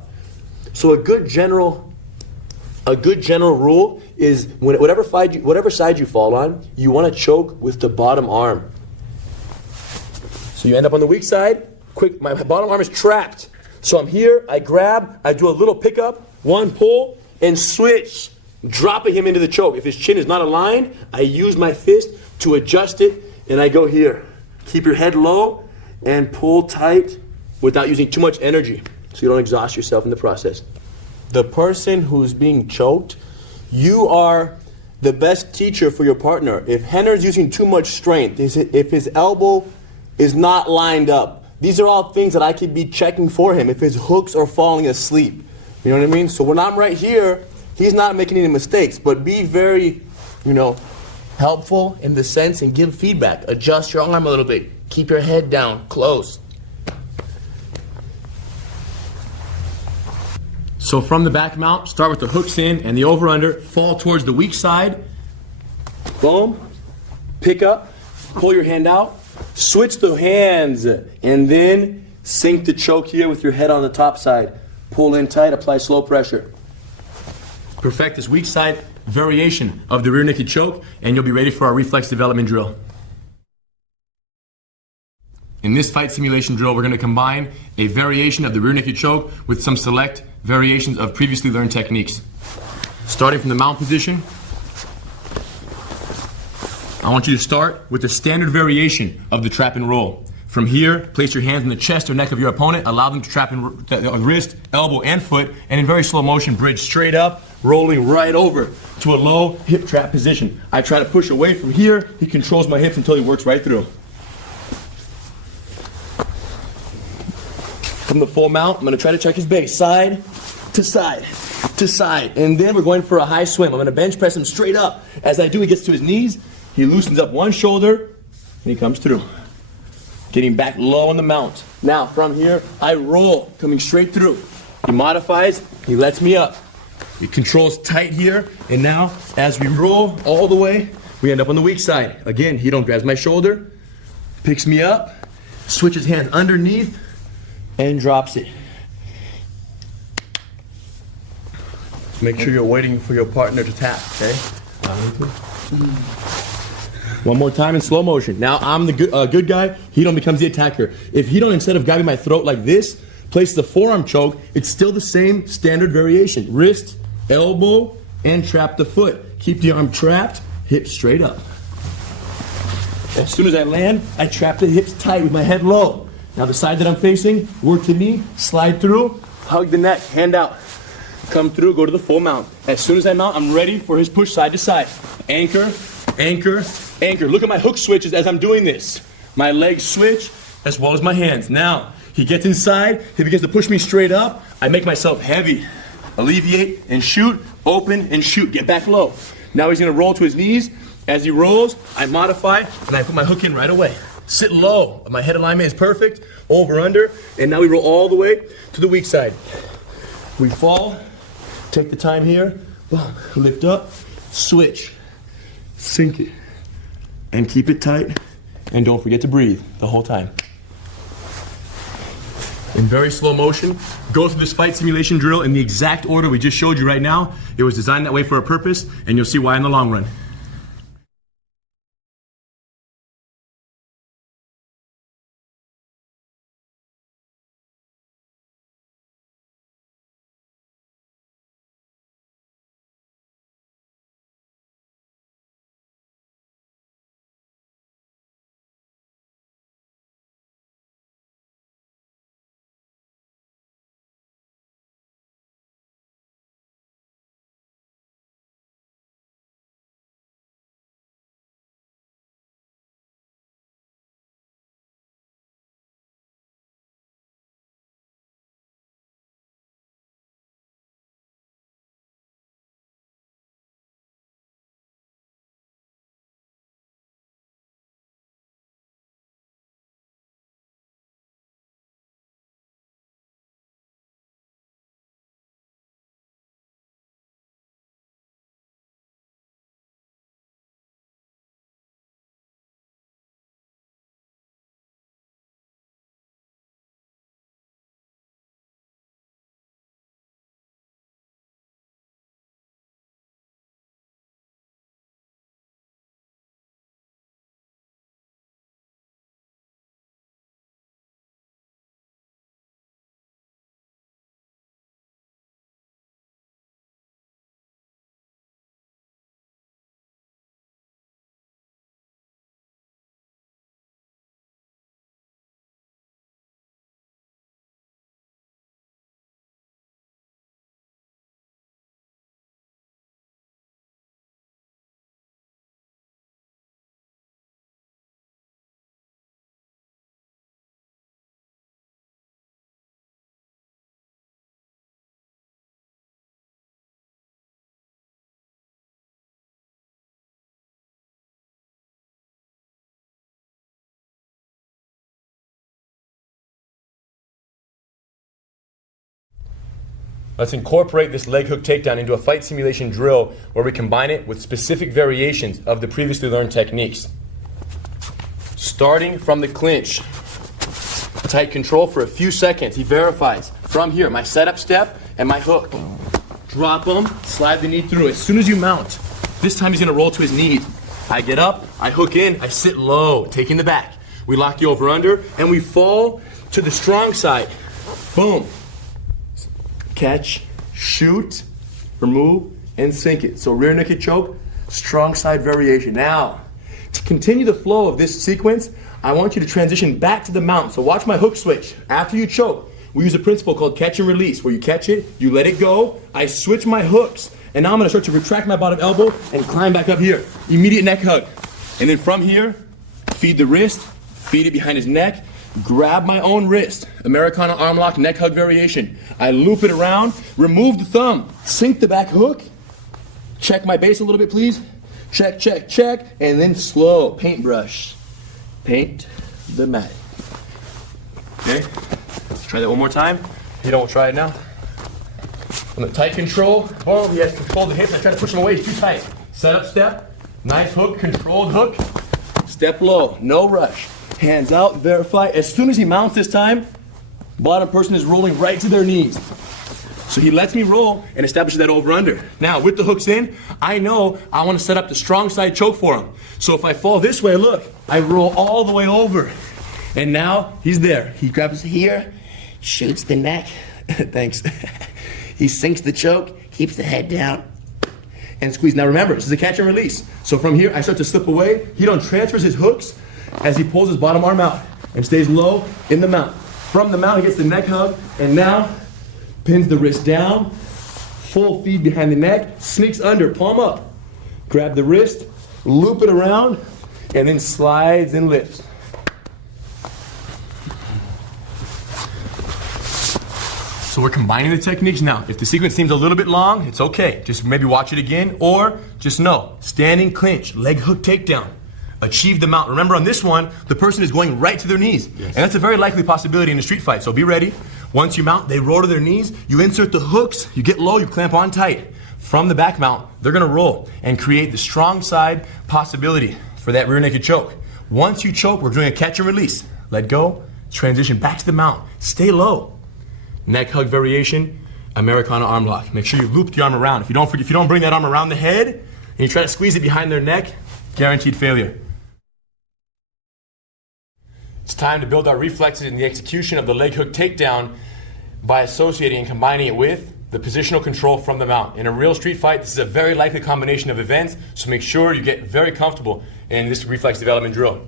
So a good general rule is whatever side you fall on, you want to choke with the bottom arm. So you end up on the weak side. Quick, my bottom arm is trapped. So I'm here, I grab, I do a little pickup, one pull, and switch, dropping him into the choke. If his chin is not aligned, I use my fist to adjust it, and I go here. Keep your head low and pull tight without using too much energy, so you don't exhaust yourself in the process. The person who's being choked, you are the best teacher for your partner. If Henner's using too much strength, if his elbow is not lined up, these are all things that I could be checking for him. If his hooks are falling asleep, you know what I mean? So when I'm right here, he's not making any mistakes, but be very, helpful in the sense and give feedback. Adjust your arm a little bit. Keep your head down, close. So from the back mount, start with the hooks in and the over-under, fall towards the weak side. Boom. Pick up, pull your hand out, switch the hands, and then sink the choke here with your head on the top side. Pull in tight, apply slow pressure. Perfect this weak side variation of the rear naked choke, and you'll be ready for our reflex development drill. In this fight simulation drill, we're going to combine a variation of the rear naked choke with some select variations of previously learned techniques. Starting from the mount position, I want you to start with the standard variation of the trap and roll. From here, place your hands on the chest or neck of your opponent, allow them to trap in wrist, elbow, and foot, and in very slow motion, bridge straight up, rolling right over to a low hip trap position. I try to push away from here, he controls my hips until he works right through. From the full mount, I'm going to try to check his base, side to side to side, and then we're going for a high swim. I'm going to bench press him straight up. As I do, he gets to his knees, he loosens up one shoulder, and he comes through. Getting back low on the mount. Now, from here, I roll, coming straight through. He modifies, he lets me up. He controls tight here, and now, as we roll all the way, we end up on the weak side. Again, he don't grabs my shoulder, picks me up, switches hands underneath, and drops it. Make sure you're waiting for your partner to tap, okay? One more time in slow motion. Now I'm the good guy, Hidon becomes the attacker. If Hidon, instead of grabbing my throat like this, places the forearm choke, it's still the same standard variation. Wrist, elbow, and trap the foot. Keep the arm trapped, hips straight up. As soon as I land, I trap the hips tight with my head low. Now the side that I'm facing, work to knee, slide through, hug the neck, hand out. Come through, go to the full mount. As soon as I mount, I'm ready for his push side to side. Anchor, anchor, anchor. Look at my hook switches as I'm doing this. My legs switch as well as my hands. Now, he gets inside, he begins to push me straight up. I make myself heavy. Alleviate and shoot, open and shoot. Get back low. Now he's gonna roll to his knees. As he rolls, I modify and I put my hook in right away. Sit low. My head alignment is perfect. Over, under, and now we roll all the way to the weak side. We fall, take the time here, boom, lift up, switch, sink it, and keep it tight, and don't forget to breathe the whole time. In very slow motion, go through this fight simulation drill in the exact order we just showed you right now. It was designed that way for a purpose, and you'll see why in the long run. Let's incorporate this leg hook takedown into a fight simulation drill where we combine it with specific variations of the previously learned techniques. Starting from the clinch. Tight control for a few seconds. He verifies. From here, my setup step and my hook. Drop him, slide the knee through. As soon as you mount, this time he's gonna roll to his knees. I get up, I hook in, I sit low, taking the back. We lock the over under, and we fall to the strong side. Boom. Catch, shoot, remove, and sink it. So rear naked choke, strong side variation. Now, to continue the flow of this sequence, I want you to transition back to the mount. So watch my hook switch. After you choke, we use a principle called catch and release, where you catch it, you let it go, I switch my hooks, and now I'm gonna start to retract my bottom elbow and climb back up here. Immediate neck hug. And then from here, feed the wrist, feed it behind his neck, grab my own wrist, Americana arm lock, neck hug variation. I loop it around, remove the thumb, sink the back hook, check my base a little bit, please. Check, check, check, and then slow, paintbrush. Paint the mat. Okay, let's try that one more time. If you don't, we'll try it now. On the tight control, boom, he has controlled the hips. I try to push him away, he's too tight. Set up step, nice hook, controlled hook. Step low, no rush. Hands out, verify. As soon as he mounts this time, bottom person is rolling right to their knees. So he lets me roll and establishes that over under. Now with the hooks in, I know I want to set up the strong side choke for him. So if I fall this way, look, I roll all the way over. And now he's there. He grabs here, shoots the neck. Thanks. He sinks the choke, keeps the head down, and squeeze. Now remember, this is a catch and release. So from here, I start to slip away. He don't transfers his hooks as he pulls his bottom arm out and stays low in the mount. From the mount, he gets the neck hug, and now pins the wrist down, full feed behind the neck, sneaks under, palm up. Grab the wrist, loop it around, and then slides and lifts. So we're combining the techniques now. If the sequence seems a little bit long, it's okay. Just maybe watch it again, or just know, standing clinch, leg hook takedown. Achieve the mount. Remember on this one, the person is going right to their knees. Yes. And that's a very likely possibility in a street fight, so be ready. Once you mount, they roll to their knees, you insert the hooks, you get low, you clamp on tight. From the back mount, they're gonna roll and create the strong side possibility for that rear naked choke. Once you choke, we're doing a catch and release. Let go, transition back to the mount, stay low. Neck hug variation, Americana arm lock. Make sure you loop the arm around. If you don't bring that arm around the head and you try to squeeze it behind their neck, guaranteed failure. It's time to build our reflexes in the execution of the leg hook takedown by associating and combining it with the positional control from the mount. In a real street fight, this is a very likely combination of events, so make sure you get very comfortable in this reflex development drill.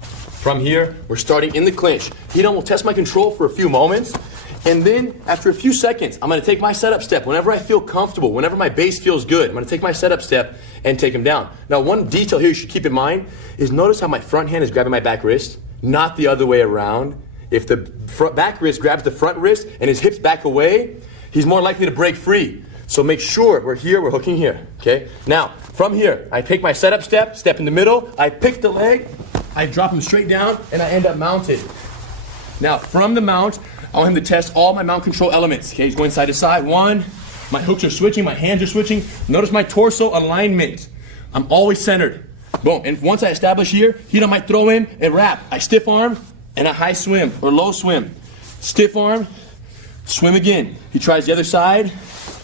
From here, we're starting in the clinch. Will test my control for a few moments, and then after a few seconds, I'm gonna take my setup step. Whenever I feel comfortable, whenever my base feels good, I'm gonna take my setup step and take him down. Now, one detail here you should keep in mind is notice how my front hand is grabbing my back wrist, not the other way around. If the back wrist grabs the front wrist and his hips back away, he's more likely to break free. So make sure we're here, we're hooking here, okay? Now, from here, I take my setup step, step in the middle, I pick the leg, I drop him straight down, and I end up mounted. Now, from the mount, I want him to test all my mount control elements. Okay, he's going side to side. One, my hooks are switching, my hands are switching. Notice my torso alignment. I'm always centered. Boom, and once I establish here, might throw in a wrap. I stiff arm and a high swim or low swim. Stiff arm, swim again. He tries the other side,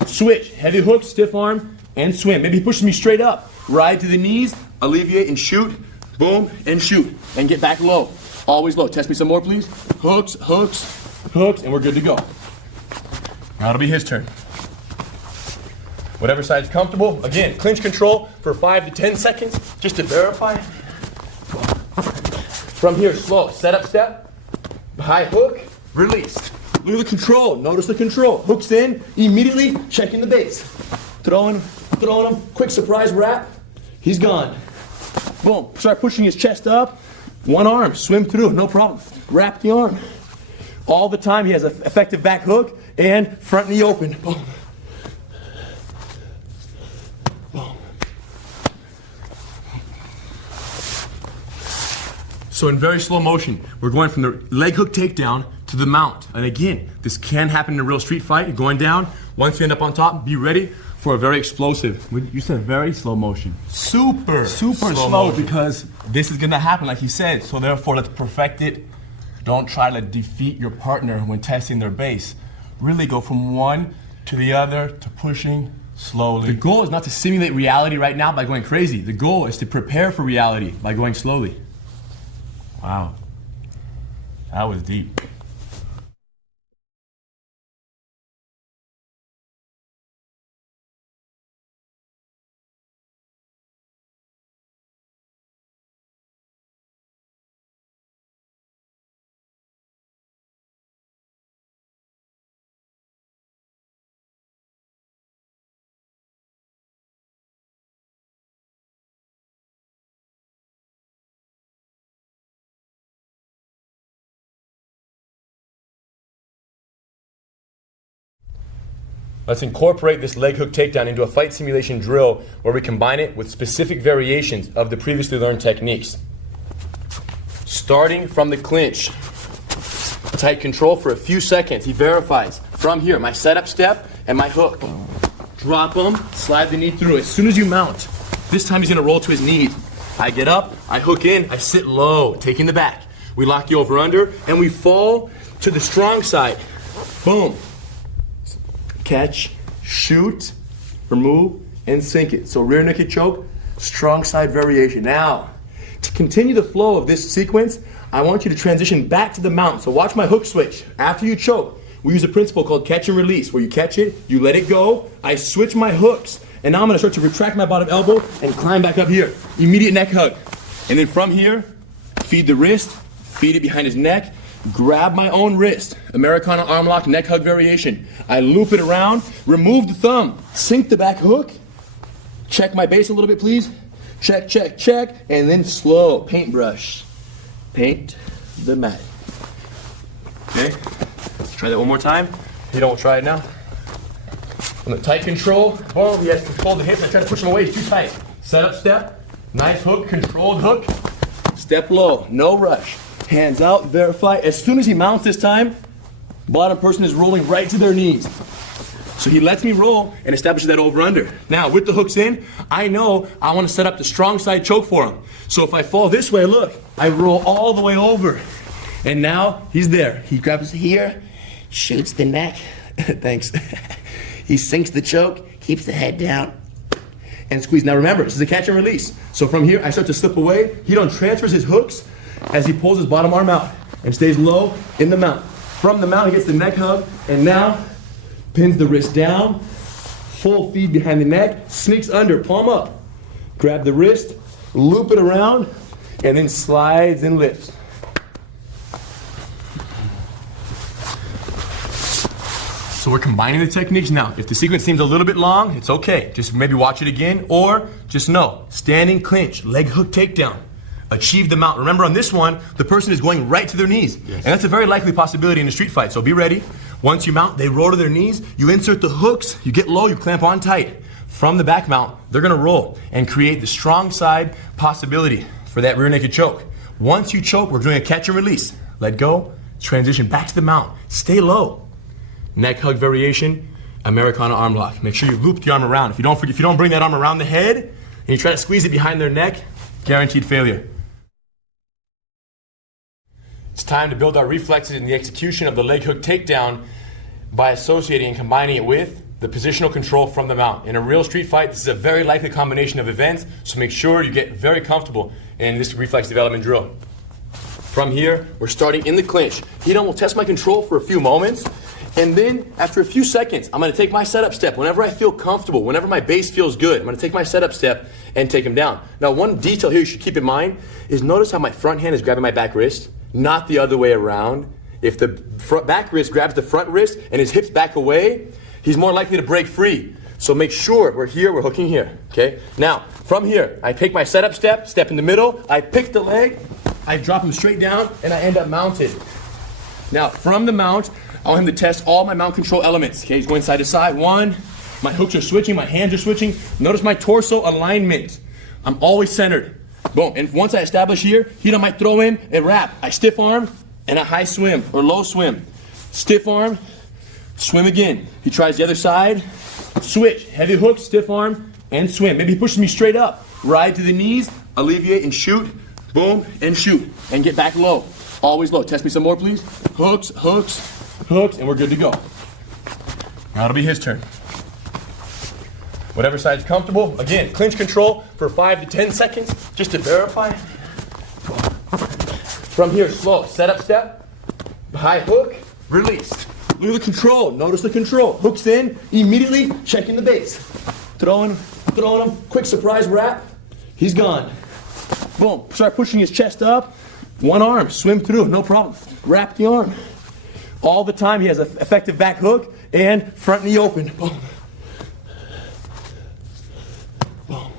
switch, heavy hook, stiff arm, and swim. Maybe he pushes me straight up. Ride to the knees, alleviate and shoot, boom, and shoot, and get back low. Always low. Test me some more, please. Hooks, hooks, hooks, and we're good to go. Now it'll be his turn. Whatever side's comfortable. Again, clinch control for 5 to 10 seconds, just to verify. From here, slow. Setup step, high hook, released. Look at the control. Notice the control. Hooks in, immediately checking the base. Throwing him, quick surprise wrap. He's gone. Boom. Start pushing his chest up. One arm, swim through, no problem. Wrap the arm. All the time he has an effective back hook and front knee open. Boom. Boom. So in very slow motion, we're going from the leg hook takedown to the mount. And again, this can happen in a real street fight. You're going down, Once you end up on top, be ready for a very explosive. You said very slow motion. Super Slow motion. because this is gonna happen like you said. So therefore, let's perfect it. Don't try to defeat your partner when testing their base. Really go from one to the other to pushing slowly. The goal is not to simulate reality right now by going crazy. The goal is to prepare for reality by going slowly. Wow. That was deep. Let's incorporate this leg hook takedown into a fight simulation drill where we combine it with specific variations of the previously learned techniques. Starting from the clinch. Tight control for a few seconds. He verifies. From here, my setup step and my hook. Drop him, slide the knee through. As soon as you mount, this time he's gonna roll to his knees. I get up, I hook in, I sit low, taking the back. We lock the over under, and we fall to the strong side. Boom. Catch, shoot, remove, and sink it. So rear naked choke, strong side variation. Now, to continue the flow of this sequence, I want you to transition back to the mount. So watch my hook switch. After you choke, we use a principle called catch and release, where you catch it, you let it go, I switch my hooks, and now I'm gonna start to retract my bottom elbow and climb back up here. Immediate neck hug. And then from here, feed the wrist, feed it behind his neck, grab my own wrist, Americana arm lock, neck hug variation. I loop it around, remove the thumb, sink the back hook, check my base a little bit, please. Check, check, check, and then slow paintbrush. Paint the mat. Okay, let's try that one more time. If you don't, we'll try it now. From the tight control, boom, he has to control the hips. I try to push him away, he's too tight. Setup step, nice hook, controlled hook. Step low, no rush. Hands out, verify. As soon as he mounts this time, bottom person is rolling right to their knees. So he lets me roll and establishes that over under. Now with the hooks in, I know I want to set up the strong side choke for him. So if I fall this way, look, I roll all the way over. And now he's there. He grabs here, shoots the neck. Thanks. He sinks the choke, keeps the head down, and squeeze. Now remember, this is a catch and release. So from here, I start to slip away. He don't transfers his hooks as he pulls his bottom arm out and stays low in the mount. From the mount, he gets the neck hug, and now pins the wrist down, full feed behind the neck, sneaks under, palm up. Grab the wrist, loop it around, and then slides and lifts. So we're combining the techniques now. If the sequence seems a little bit long, it's okay. Just maybe watch it again, or just know, standing clinch, leg hook takedown. Achieve the mount. Remember on this one, the person is going right to their knees. Yes. And that's a very likely possibility in a street fight, so be ready. Once you mount, they roll to their knees, you insert the hooks, you get low, you clamp on tight. From the back mount, they're gonna roll and create the strong side possibility for that rear naked choke. Once you choke, we're doing a catch and release. Let go, transition back to the mount, stay low. Neck hug variation, Americana arm lock. Make sure you loop the arm around. If you don't bring that arm around the head, and you try to squeeze it behind their neck, guaranteed failure. It's time to build our reflexes in the execution of the leg hook takedown by associating and combining it with the positional control from the mount. In a real street fight, this is a very likely combination of events, so make sure you get very comfortable in this reflex development drill. From here, we're starting in the clinch. Will test my control for a few moments, and then after a few seconds, I'm gonna take my setup step. Whenever I feel comfortable, whenever my base feels good, I'm gonna take my setup step and take him down. Now, one detail here you should keep in mind is notice how my front hand is grabbing my back wrist, not the other way around. If the back wrist grabs the front wrist and his hips back away, he's more likely to break free. So make sure we're here, we're hooking here, okay? Now, from here, I take my setup step, step in the middle, I pick the leg, I drop him straight down, and I end up mounted. Now, from the mount, I want him to test all my mount control elements. Okay, he's going side to side. One, my hooks are switching, my hands are switching. Notice my torso alignment. I'm always centered. Boom, and once I establish here, might throw in a wrap. I stiff arm and a high swim or low swim. Stiff arm, swim again. He tries the other side, switch, heavy hook, stiff arm, and swim. Maybe he pushes me straight up. Ride to the knees, alleviate and shoot, boom, and shoot. And get back low, always low. Test me some more, please. Hooks, hooks, hooks, and we're good to go. Now it'll be his turn. Whatever side's comfortable. Again, clinch control for 5 to 10 seconds, just to verify. From here, slow, set up step, high hook, release. Look at the control, notice the control. Hooks in, immediately checking the base. Throwing him, quick surprise wrap, he's gone. Boom, start pushing his chest up. One arm, swim through, no problem. Wrap the arm. All the time he has an effective back hook and front knee open. Boom. Boom.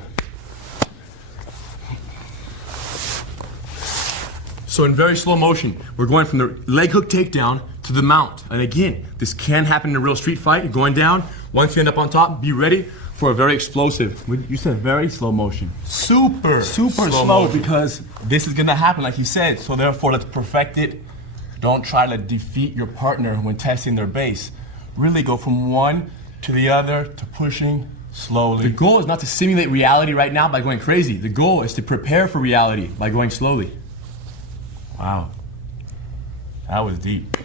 So in very slow motion, we're going from the leg hook takedown to the mount. And again, this can happen in a real street fight. You're going down, once you end up on top, be ready for a very explosive. You said very slow motion. Super Slow motion. because this is gonna happen like he said. So therefore, let's perfect it. Don't try to defeat your partner when testing their base. Really go from one to the other to pushing slowly. The goal is not to simulate reality right now by going crazy. The goal is to prepare for reality by going slowly. Wow, that was deep.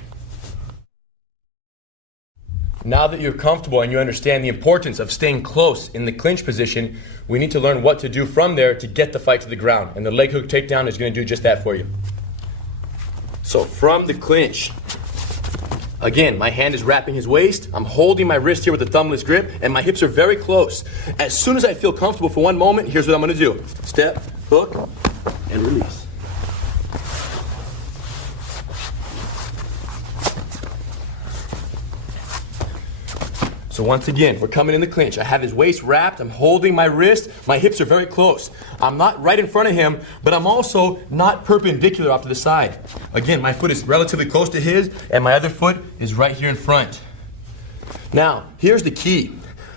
Now that you're comfortable and you understand the importance of staying close in the clinch position, we need to learn what to do from there to get the fight to the ground. And the leg hook takedown is going to do just that for you. So from the clinch, again, my hand is wrapping his waist. I'm holding my wrist here with a thumbless grip, and my hips are very close. As soon as I feel comfortable for one moment, here's what I'm going to do. Step, hook, and release. So once again, we're coming in the clinch. I have his waist wrapped, I'm holding my wrist, my hips are very close. I'm not right in front of him, but I'm also not perpendicular off to the side. Again, my foot is relatively close to his, and my other foot is right here in front. Now, here's the key.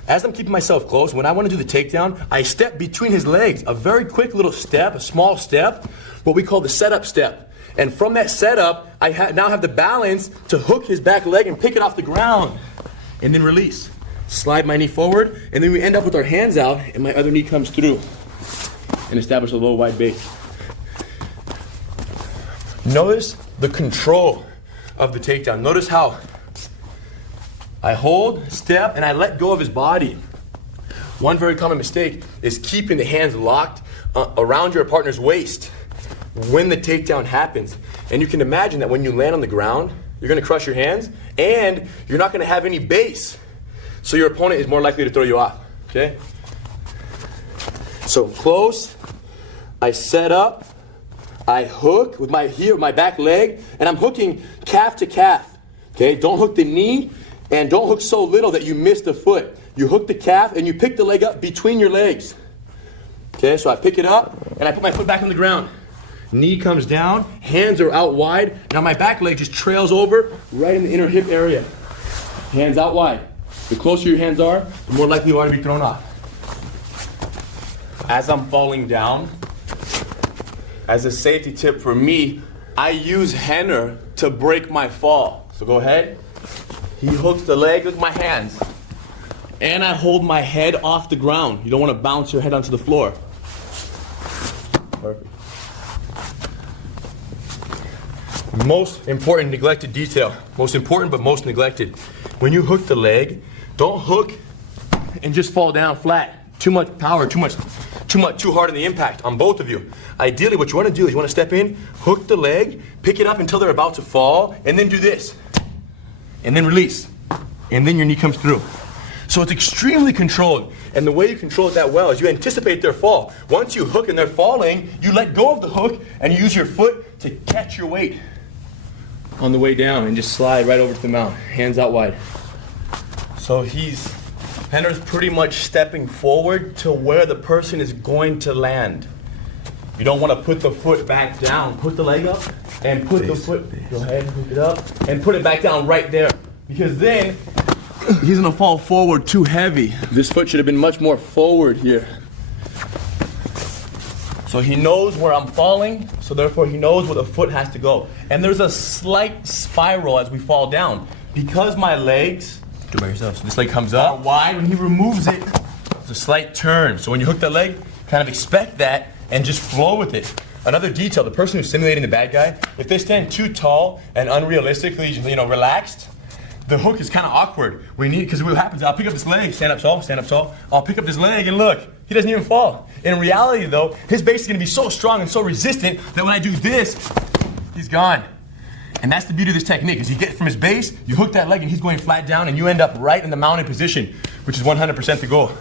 As I'm keeping myself close, when I want to do the takedown, I step between his legs, a very quick little step, a small step, what we call the setup step. And from that setup, I now have the balance to hook his back leg and pick it off the ground. And then release. Slide my knee forward, and then we end up with our hands out, and my other knee comes through and establish a low, wide base. Notice the control of the takedown. Notice how I hold, step, and I let go of his body. One very common mistake is keeping the hands locked around your partner's waist when the takedown happens. And you can imagine that when you land on the ground, you're going to crush your hands, and you're not going to have any base. So your opponent is more likely to throw you off, okay? So close, I set up, I hook with my back leg, and I'm hooking calf to calf, okay? Don't hook the knee, and don't hook so little that you miss the foot. You hook the calf, and you pick the leg up between your legs. Okay, so I pick it up, and I put my foot back on the ground. Knee comes down, hands are out wide. Now my back leg just trails over right in the inner hip area. Hands out wide. The closer your hands are, the more likely you are to be thrown off. As I'm falling down, as a safety tip for me, I use Henner to break my fall. So go ahead. He hooks the leg with my hands. And I hold my head off the ground. You don't want to bounce your head onto the floor. Perfect. Most important neglected detail. Most important but most neglected. When you hook the leg, don't hook and just fall down flat. Too much power, too hard on the impact on both of you. Ideally, what you want to do is you want to step in, hook the leg, pick it up until they're about to fall, and then do this. And then release. And then your knee comes through. So it's extremely controlled. And the way you control it that well is you anticipate their fall. Once you hook and they're falling, you let go of the hook and you use your foot to catch your weight on the way down and just slide right over to the mount. Hands out wide. So Henner's pretty much stepping forward to where the person is going to land. You don't want to put the foot back down. Put the leg up and put the foot, go ahead, hook it up, and put it back down right there. Because then he's gonna fall forward too heavy. This foot should have been much more forward here. So he knows where I'm falling, so therefore he knows where the foot has to go. And there's a slight spiral as we fall down because my legs Do it by yourself. So this leg comes are up. wide, when he removes it, It's a slight turn. So when you hook that leg, kind of expect that and just flow with it. Another detail, the person who's simulating the bad guy, if they stand too tall and unrealistically, relaxed, the hook is kind of awkward. Because what happens, I'll pick up this leg, stand up tall. I'll pick up this leg and look, he doesn't even fall. In reality though, his base is gonna be so strong and so resistant that when I do this, he's gone. And that's the beauty of this technique, is you get from his base, you hook that leg and he's going flat down and you end up right in the mounted position, which is 100% the goal.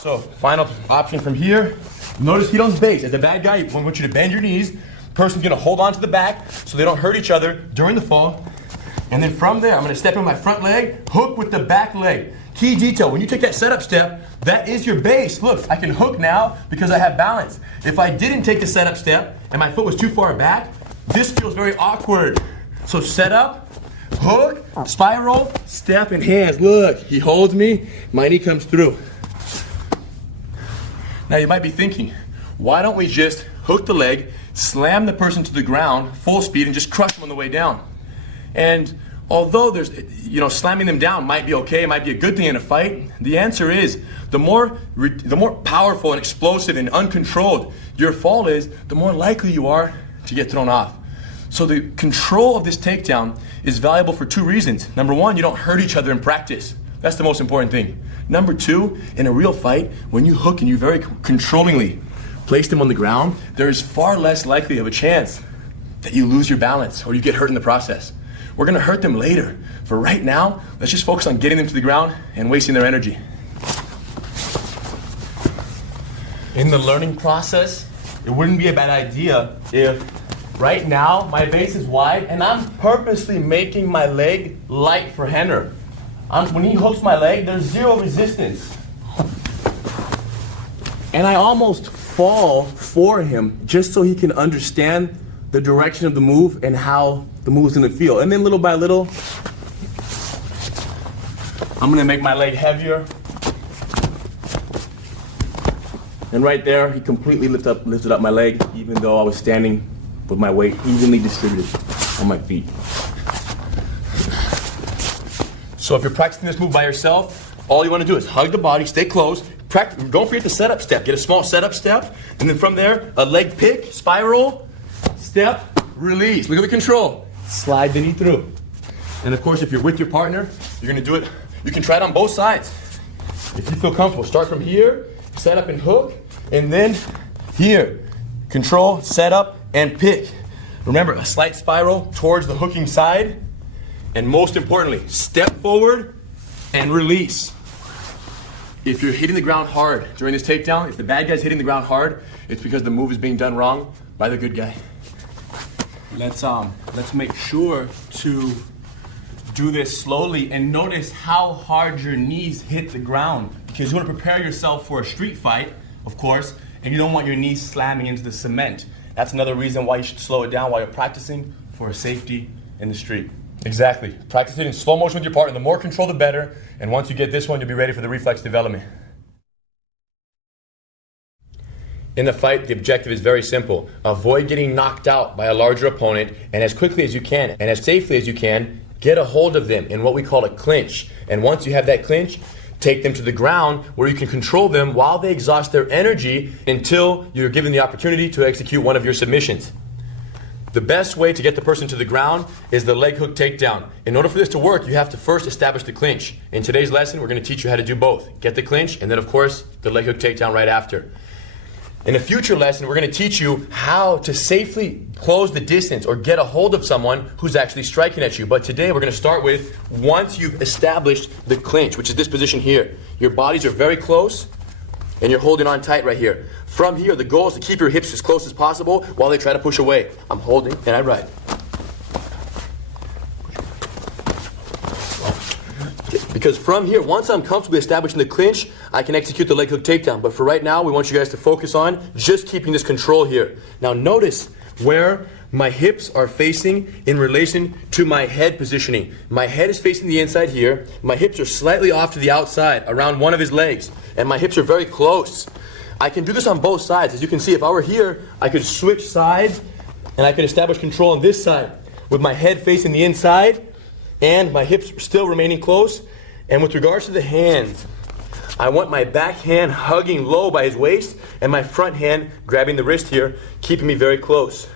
So, final option from here. Notice feet on his base. As the bad guy, I want you to bend your knees. Person's gonna hold on to the back so they don't hurt each other during the fall. And then from there, I'm gonna step in my front leg, hook with the back leg. Key detail, when you take that setup step, that is your base. Look, I can hook now because I have balance. If I didn't take the setup step and my foot was too far back, this feels very awkward. So set up, hook, spiral, step, and hands. Look, he holds me, my knee comes through. Now you might be thinking, why don't we just hook the leg, slam the person to the ground, full speed, and just crush them on the way down? And although slamming them down might be okay, it might be a good thing in a fight, the answer is the more powerful and explosive and uncontrolled your fall is, the more likely you are to get thrown off. So the control of this takedown is valuable for two reasons. Number one, you don't hurt each other in practice. That's the most important thing. Number two, in a real fight, when you hook and you very controllingly place them on the ground, there is far less likely of a chance that you lose your balance or you get hurt in the process. We're gonna hurt them later. For right now, let's just focus on getting them to the ground and wasting their energy. In the learning process, it wouldn't be a bad idea if right now my base is wide and I'm purposely making my leg light for Henner. When he hooks my leg, there's zero resistance. And I almost fall for him just so he can understand the direction of the move and how the move's gonna feel. And then little by little, I'm gonna make my leg heavier. And right there, he completely lifted up my leg, even though I was standing with my weight evenly distributed on my feet. So if you're practicing this move by yourself, all you want to do is hug the body, stay close, don't forget the setup step. Get a small setup step, and then from there, a leg pick, spiral, step, release. Look at the control. Slide the knee through. And of course, if you're with your partner, you're going to do it. You can try it on both sides. If you feel comfortable, start from here, set up and hook, and then here. Control, set up, and pick. Remember, a slight spiral towards the hooking side. And most importantly, step forward and release. If you're hitting the ground hard during this takedown, if the bad guy's hitting the ground hard, it's because the move is being done wrong by the good guy. Let's make sure to do this slowly and notice how hard your knees hit the ground, because you want to prepare yourself for a street fight, of course, and you don't want your knees slamming into the cement. That's another reason why you should slow it down while you're practicing for safety in the street. Exactly. Practice it in slow motion with your partner. The more control, the better. And once you get this one, you'll be ready for the reflex development. In the fight, the objective is very simple. Avoid getting knocked out by a larger opponent, and as quickly as you can, and as safely as you can, get a hold of them in what we call a clinch. And once you have that clinch, take them to the ground where you can control them while they exhaust their energy until you're given the opportunity to execute one of your submissions. The best way to get the person to the ground is the leg hook takedown. In order for this to work, you have to first establish the clinch. In today's lesson, we're going to teach you how to do both. Get the clinch, and then of course, the leg hook takedown right after. In a future lesson, we're going to teach you how to safely close the distance or get a hold of someone who's actually striking at you. But today, we're going to start with once you've established the clinch, which is this position here. Your bodies are very close, and you're holding on tight right here. From here, the goal is to keep your hips as close as possible while they try to push away. I'm holding, and I ride. Because from here, once I'm comfortably establishing the clinch, I can execute the leg hook takedown. But for right now, we want you guys to focus on just keeping this control here. Now notice where my hips are facing in relation to my head positioning. My head is facing the inside here. My hips are slightly off to the outside, around one of his legs. And my hips are very close. I can do this on both sides. As you can see, if I were here, I could switch sides and I could establish control on this side with my head facing the inside and my hips still remaining close. And with regards to the hands, I want my back hand hugging low by his waist and my front hand grabbing the wrist here, keeping me very close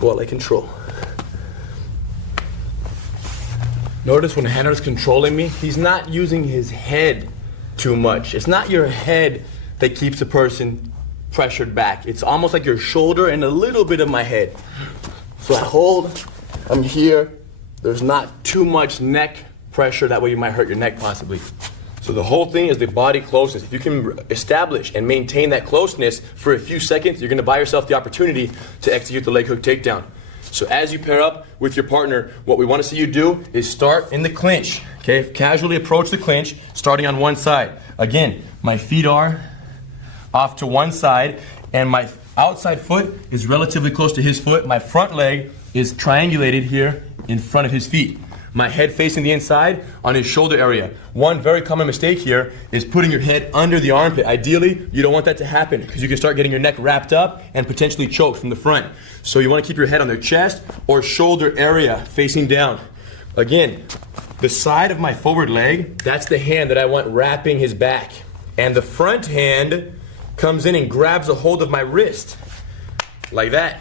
while I control. Notice when Henner's controlling me, he's not using his head too much. It's not your head that keeps a person pressured back. It's almost like your shoulder and a little bit of my head. So I hold, I'm here. There's not too much neck pressure, that way you might hurt your neck possibly. So the whole thing is the body closeness. If you can establish and maintain that closeness for a few seconds, you're gonna buy yourself the opportunity to execute the leg hook takedown. So as you pair up with your partner, what we want to see you do is start in the clinch. Okay, casually approach the clinch, starting on one side. Again, my feet are off to one side, and my outside foot is relatively close to his foot. My front leg is triangulated here in front of his feet. My head facing the inside on his shoulder area. One very common mistake here is putting your head under the armpit. Ideally, you don't want that to happen because you can start getting your neck wrapped up and potentially choked from the front. So you want to keep your head on their chest or shoulder area facing down. Again, the side of my forward leg, that's the hand that I want wrapping his back. And the front hand comes in and grabs a hold of my wrist, like that.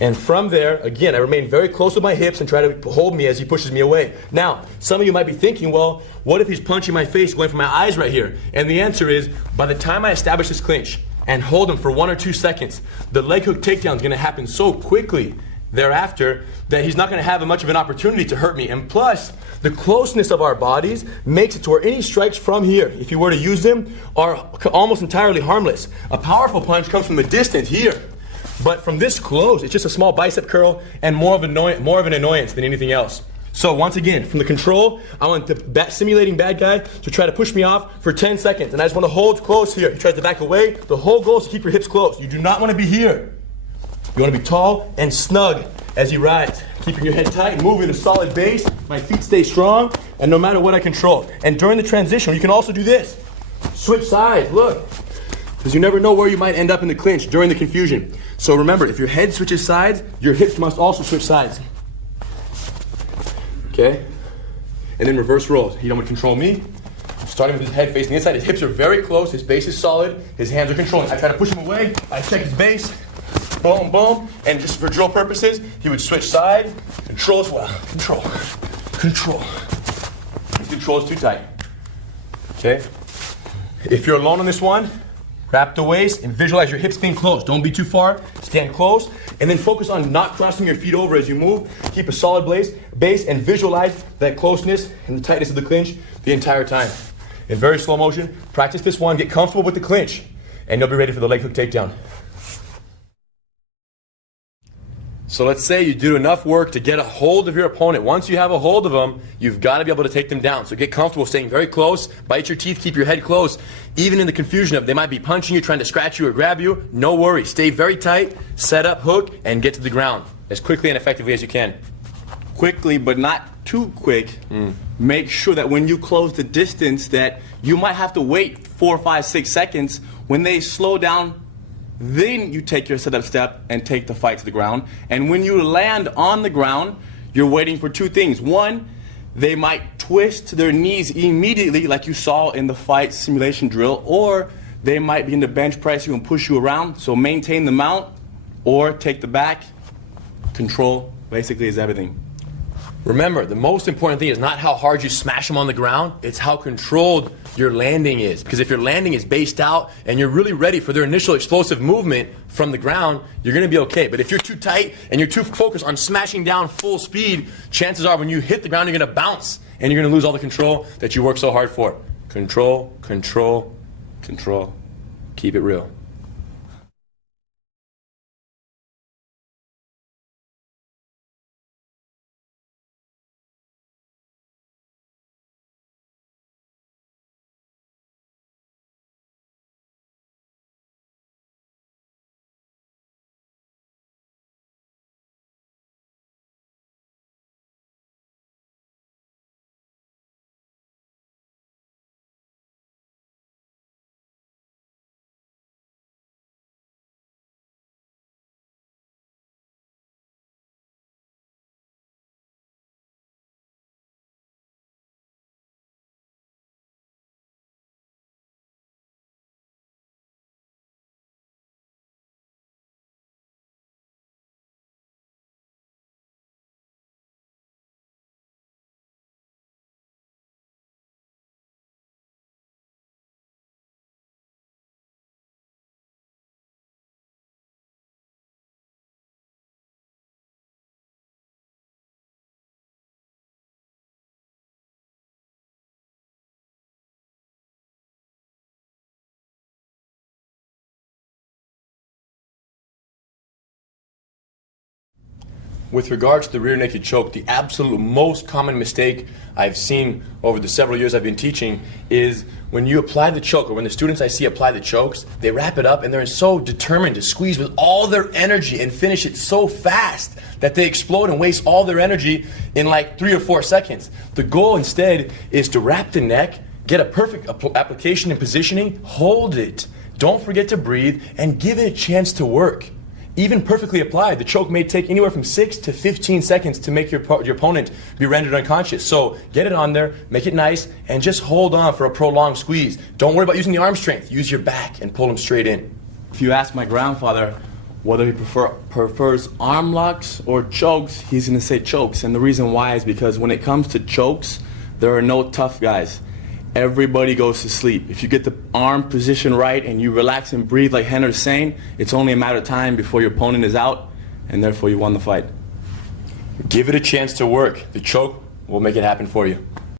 And from there, again, I remain very close with my hips and try to hold me as he pushes me away. Now, some of you might be thinking, well, what if he's punching my face going for my eyes right here? And the answer is, by the time I establish this clinch and hold him for 1 or 2 seconds, the leg hook takedown is gonna happen so quickly thereafter that he's not gonna have much of an opportunity to hurt me. And plus, the closeness of our bodies makes it to where any strikes from here, if you were to use them, are almost entirely harmless. A powerful punch comes from the distance here. But from this close, it's just a small bicep curl and more of an annoyance than anything else. So once again, from the control, I want the simulating bad guy to try to push me off for 10 seconds. And I just want to hold close here. He tries to back away. The whole goal is to keep your hips close. You do not want to be here. You want to be tall and snug as he rides. Keeping your head tight, moving a solid base. My feet stay strong, and no matter what I control. And during the transition, you can also do this. Switch sides, look. Because you never know where you might end up in the clinch during the confusion. So remember, if your head switches sides, your hips must also switch sides. Okay? And then reverse rolls. You don't want to control me. Starting with his head facing the inside, his hips are very close, his base is solid, his hands are controlling. I try to push him away, I check his base, boom, boom, and just for drill purposes, he would switch sides, control as well. Control, control. If control is too tight. Okay? If you're alone on this one, wrap the waist and visualize your hips being close. Don't be too far, stand close, and then focus on not crossing your feet over as you move. Keep a solid base and visualize that closeness and the tightness of the clinch the entire time. In very slow motion, practice this one, get comfortable with the clinch, and you'll be ready for the leg hook takedown. So let's say you do enough work to get a hold of your opponent. Once you have a hold of them, you've got to be able to take them down. So get comfortable staying very close, bite your teeth, keep your head close. Even in the confusion of they might be punching you, trying to scratch you or grab you, no worry. Stay very tight, set up, hook, and get to the ground as quickly and effectively as you can. Quickly, but not too quick. Make sure that when you close the distance that you might have to wait 4, 5, 6 seconds. When they slow down, then you take your setup step and take the fight to the ground. And when you land on the ground, you're waiting for 2 things. One, they might twist their knees immediately like you saw in the fight simulation drill, or they might begin to bench press you and push you around. So maintain the mount or take the back. Control basically is everything. Remember, the most important thing is not how hard you smash them on the ground, it's how controlled your landing is. Because if your landing is based out and you're really ready for their initial explosive movement from the ground, you're gonna be okay. But if you're too tight and you're too focused on smashing down full speed, chances are when you hit the ground, you're gonna bounce and you're gonna lose all the control that you worked so hard for. Control, control, control. Keep it real. with regards to the rear naked choke, the absolute most common mistake I've seen over the several years I've been teaching is when you apply the choke, or when the students I see apply the chokes, they wrap it up and they're so determined to squeeze with all their energy and finish it so fast that they explode and waste all their energy in like 3 or 4 seconds. The goal instead is to wrap the neck, get a perfect application and positioning, hold it, don't forget to breathe, and give it a chance to work. Even perfectly applied, the choke may take anywhere from 6 to 15 seconds to make your opponent be rendered unconscious. So get it on there, make it nice, and just hold on for a prolonged squeeze. Don't worry about using the arm strength. Use your back and pull them straight in. If you ask my grandfather whether he prefers arm locks or chokes, he's going to say chokes. And the reason why is because when it comes to chokes, there are no tough guys. Everybody goes to sleep. If you get the arm position right and you relax and breathe like Henner's saying, it's only a matter of time before your opponent is out, and therefore you won the fight. Give it a chance to work. The choke will make it happen for you.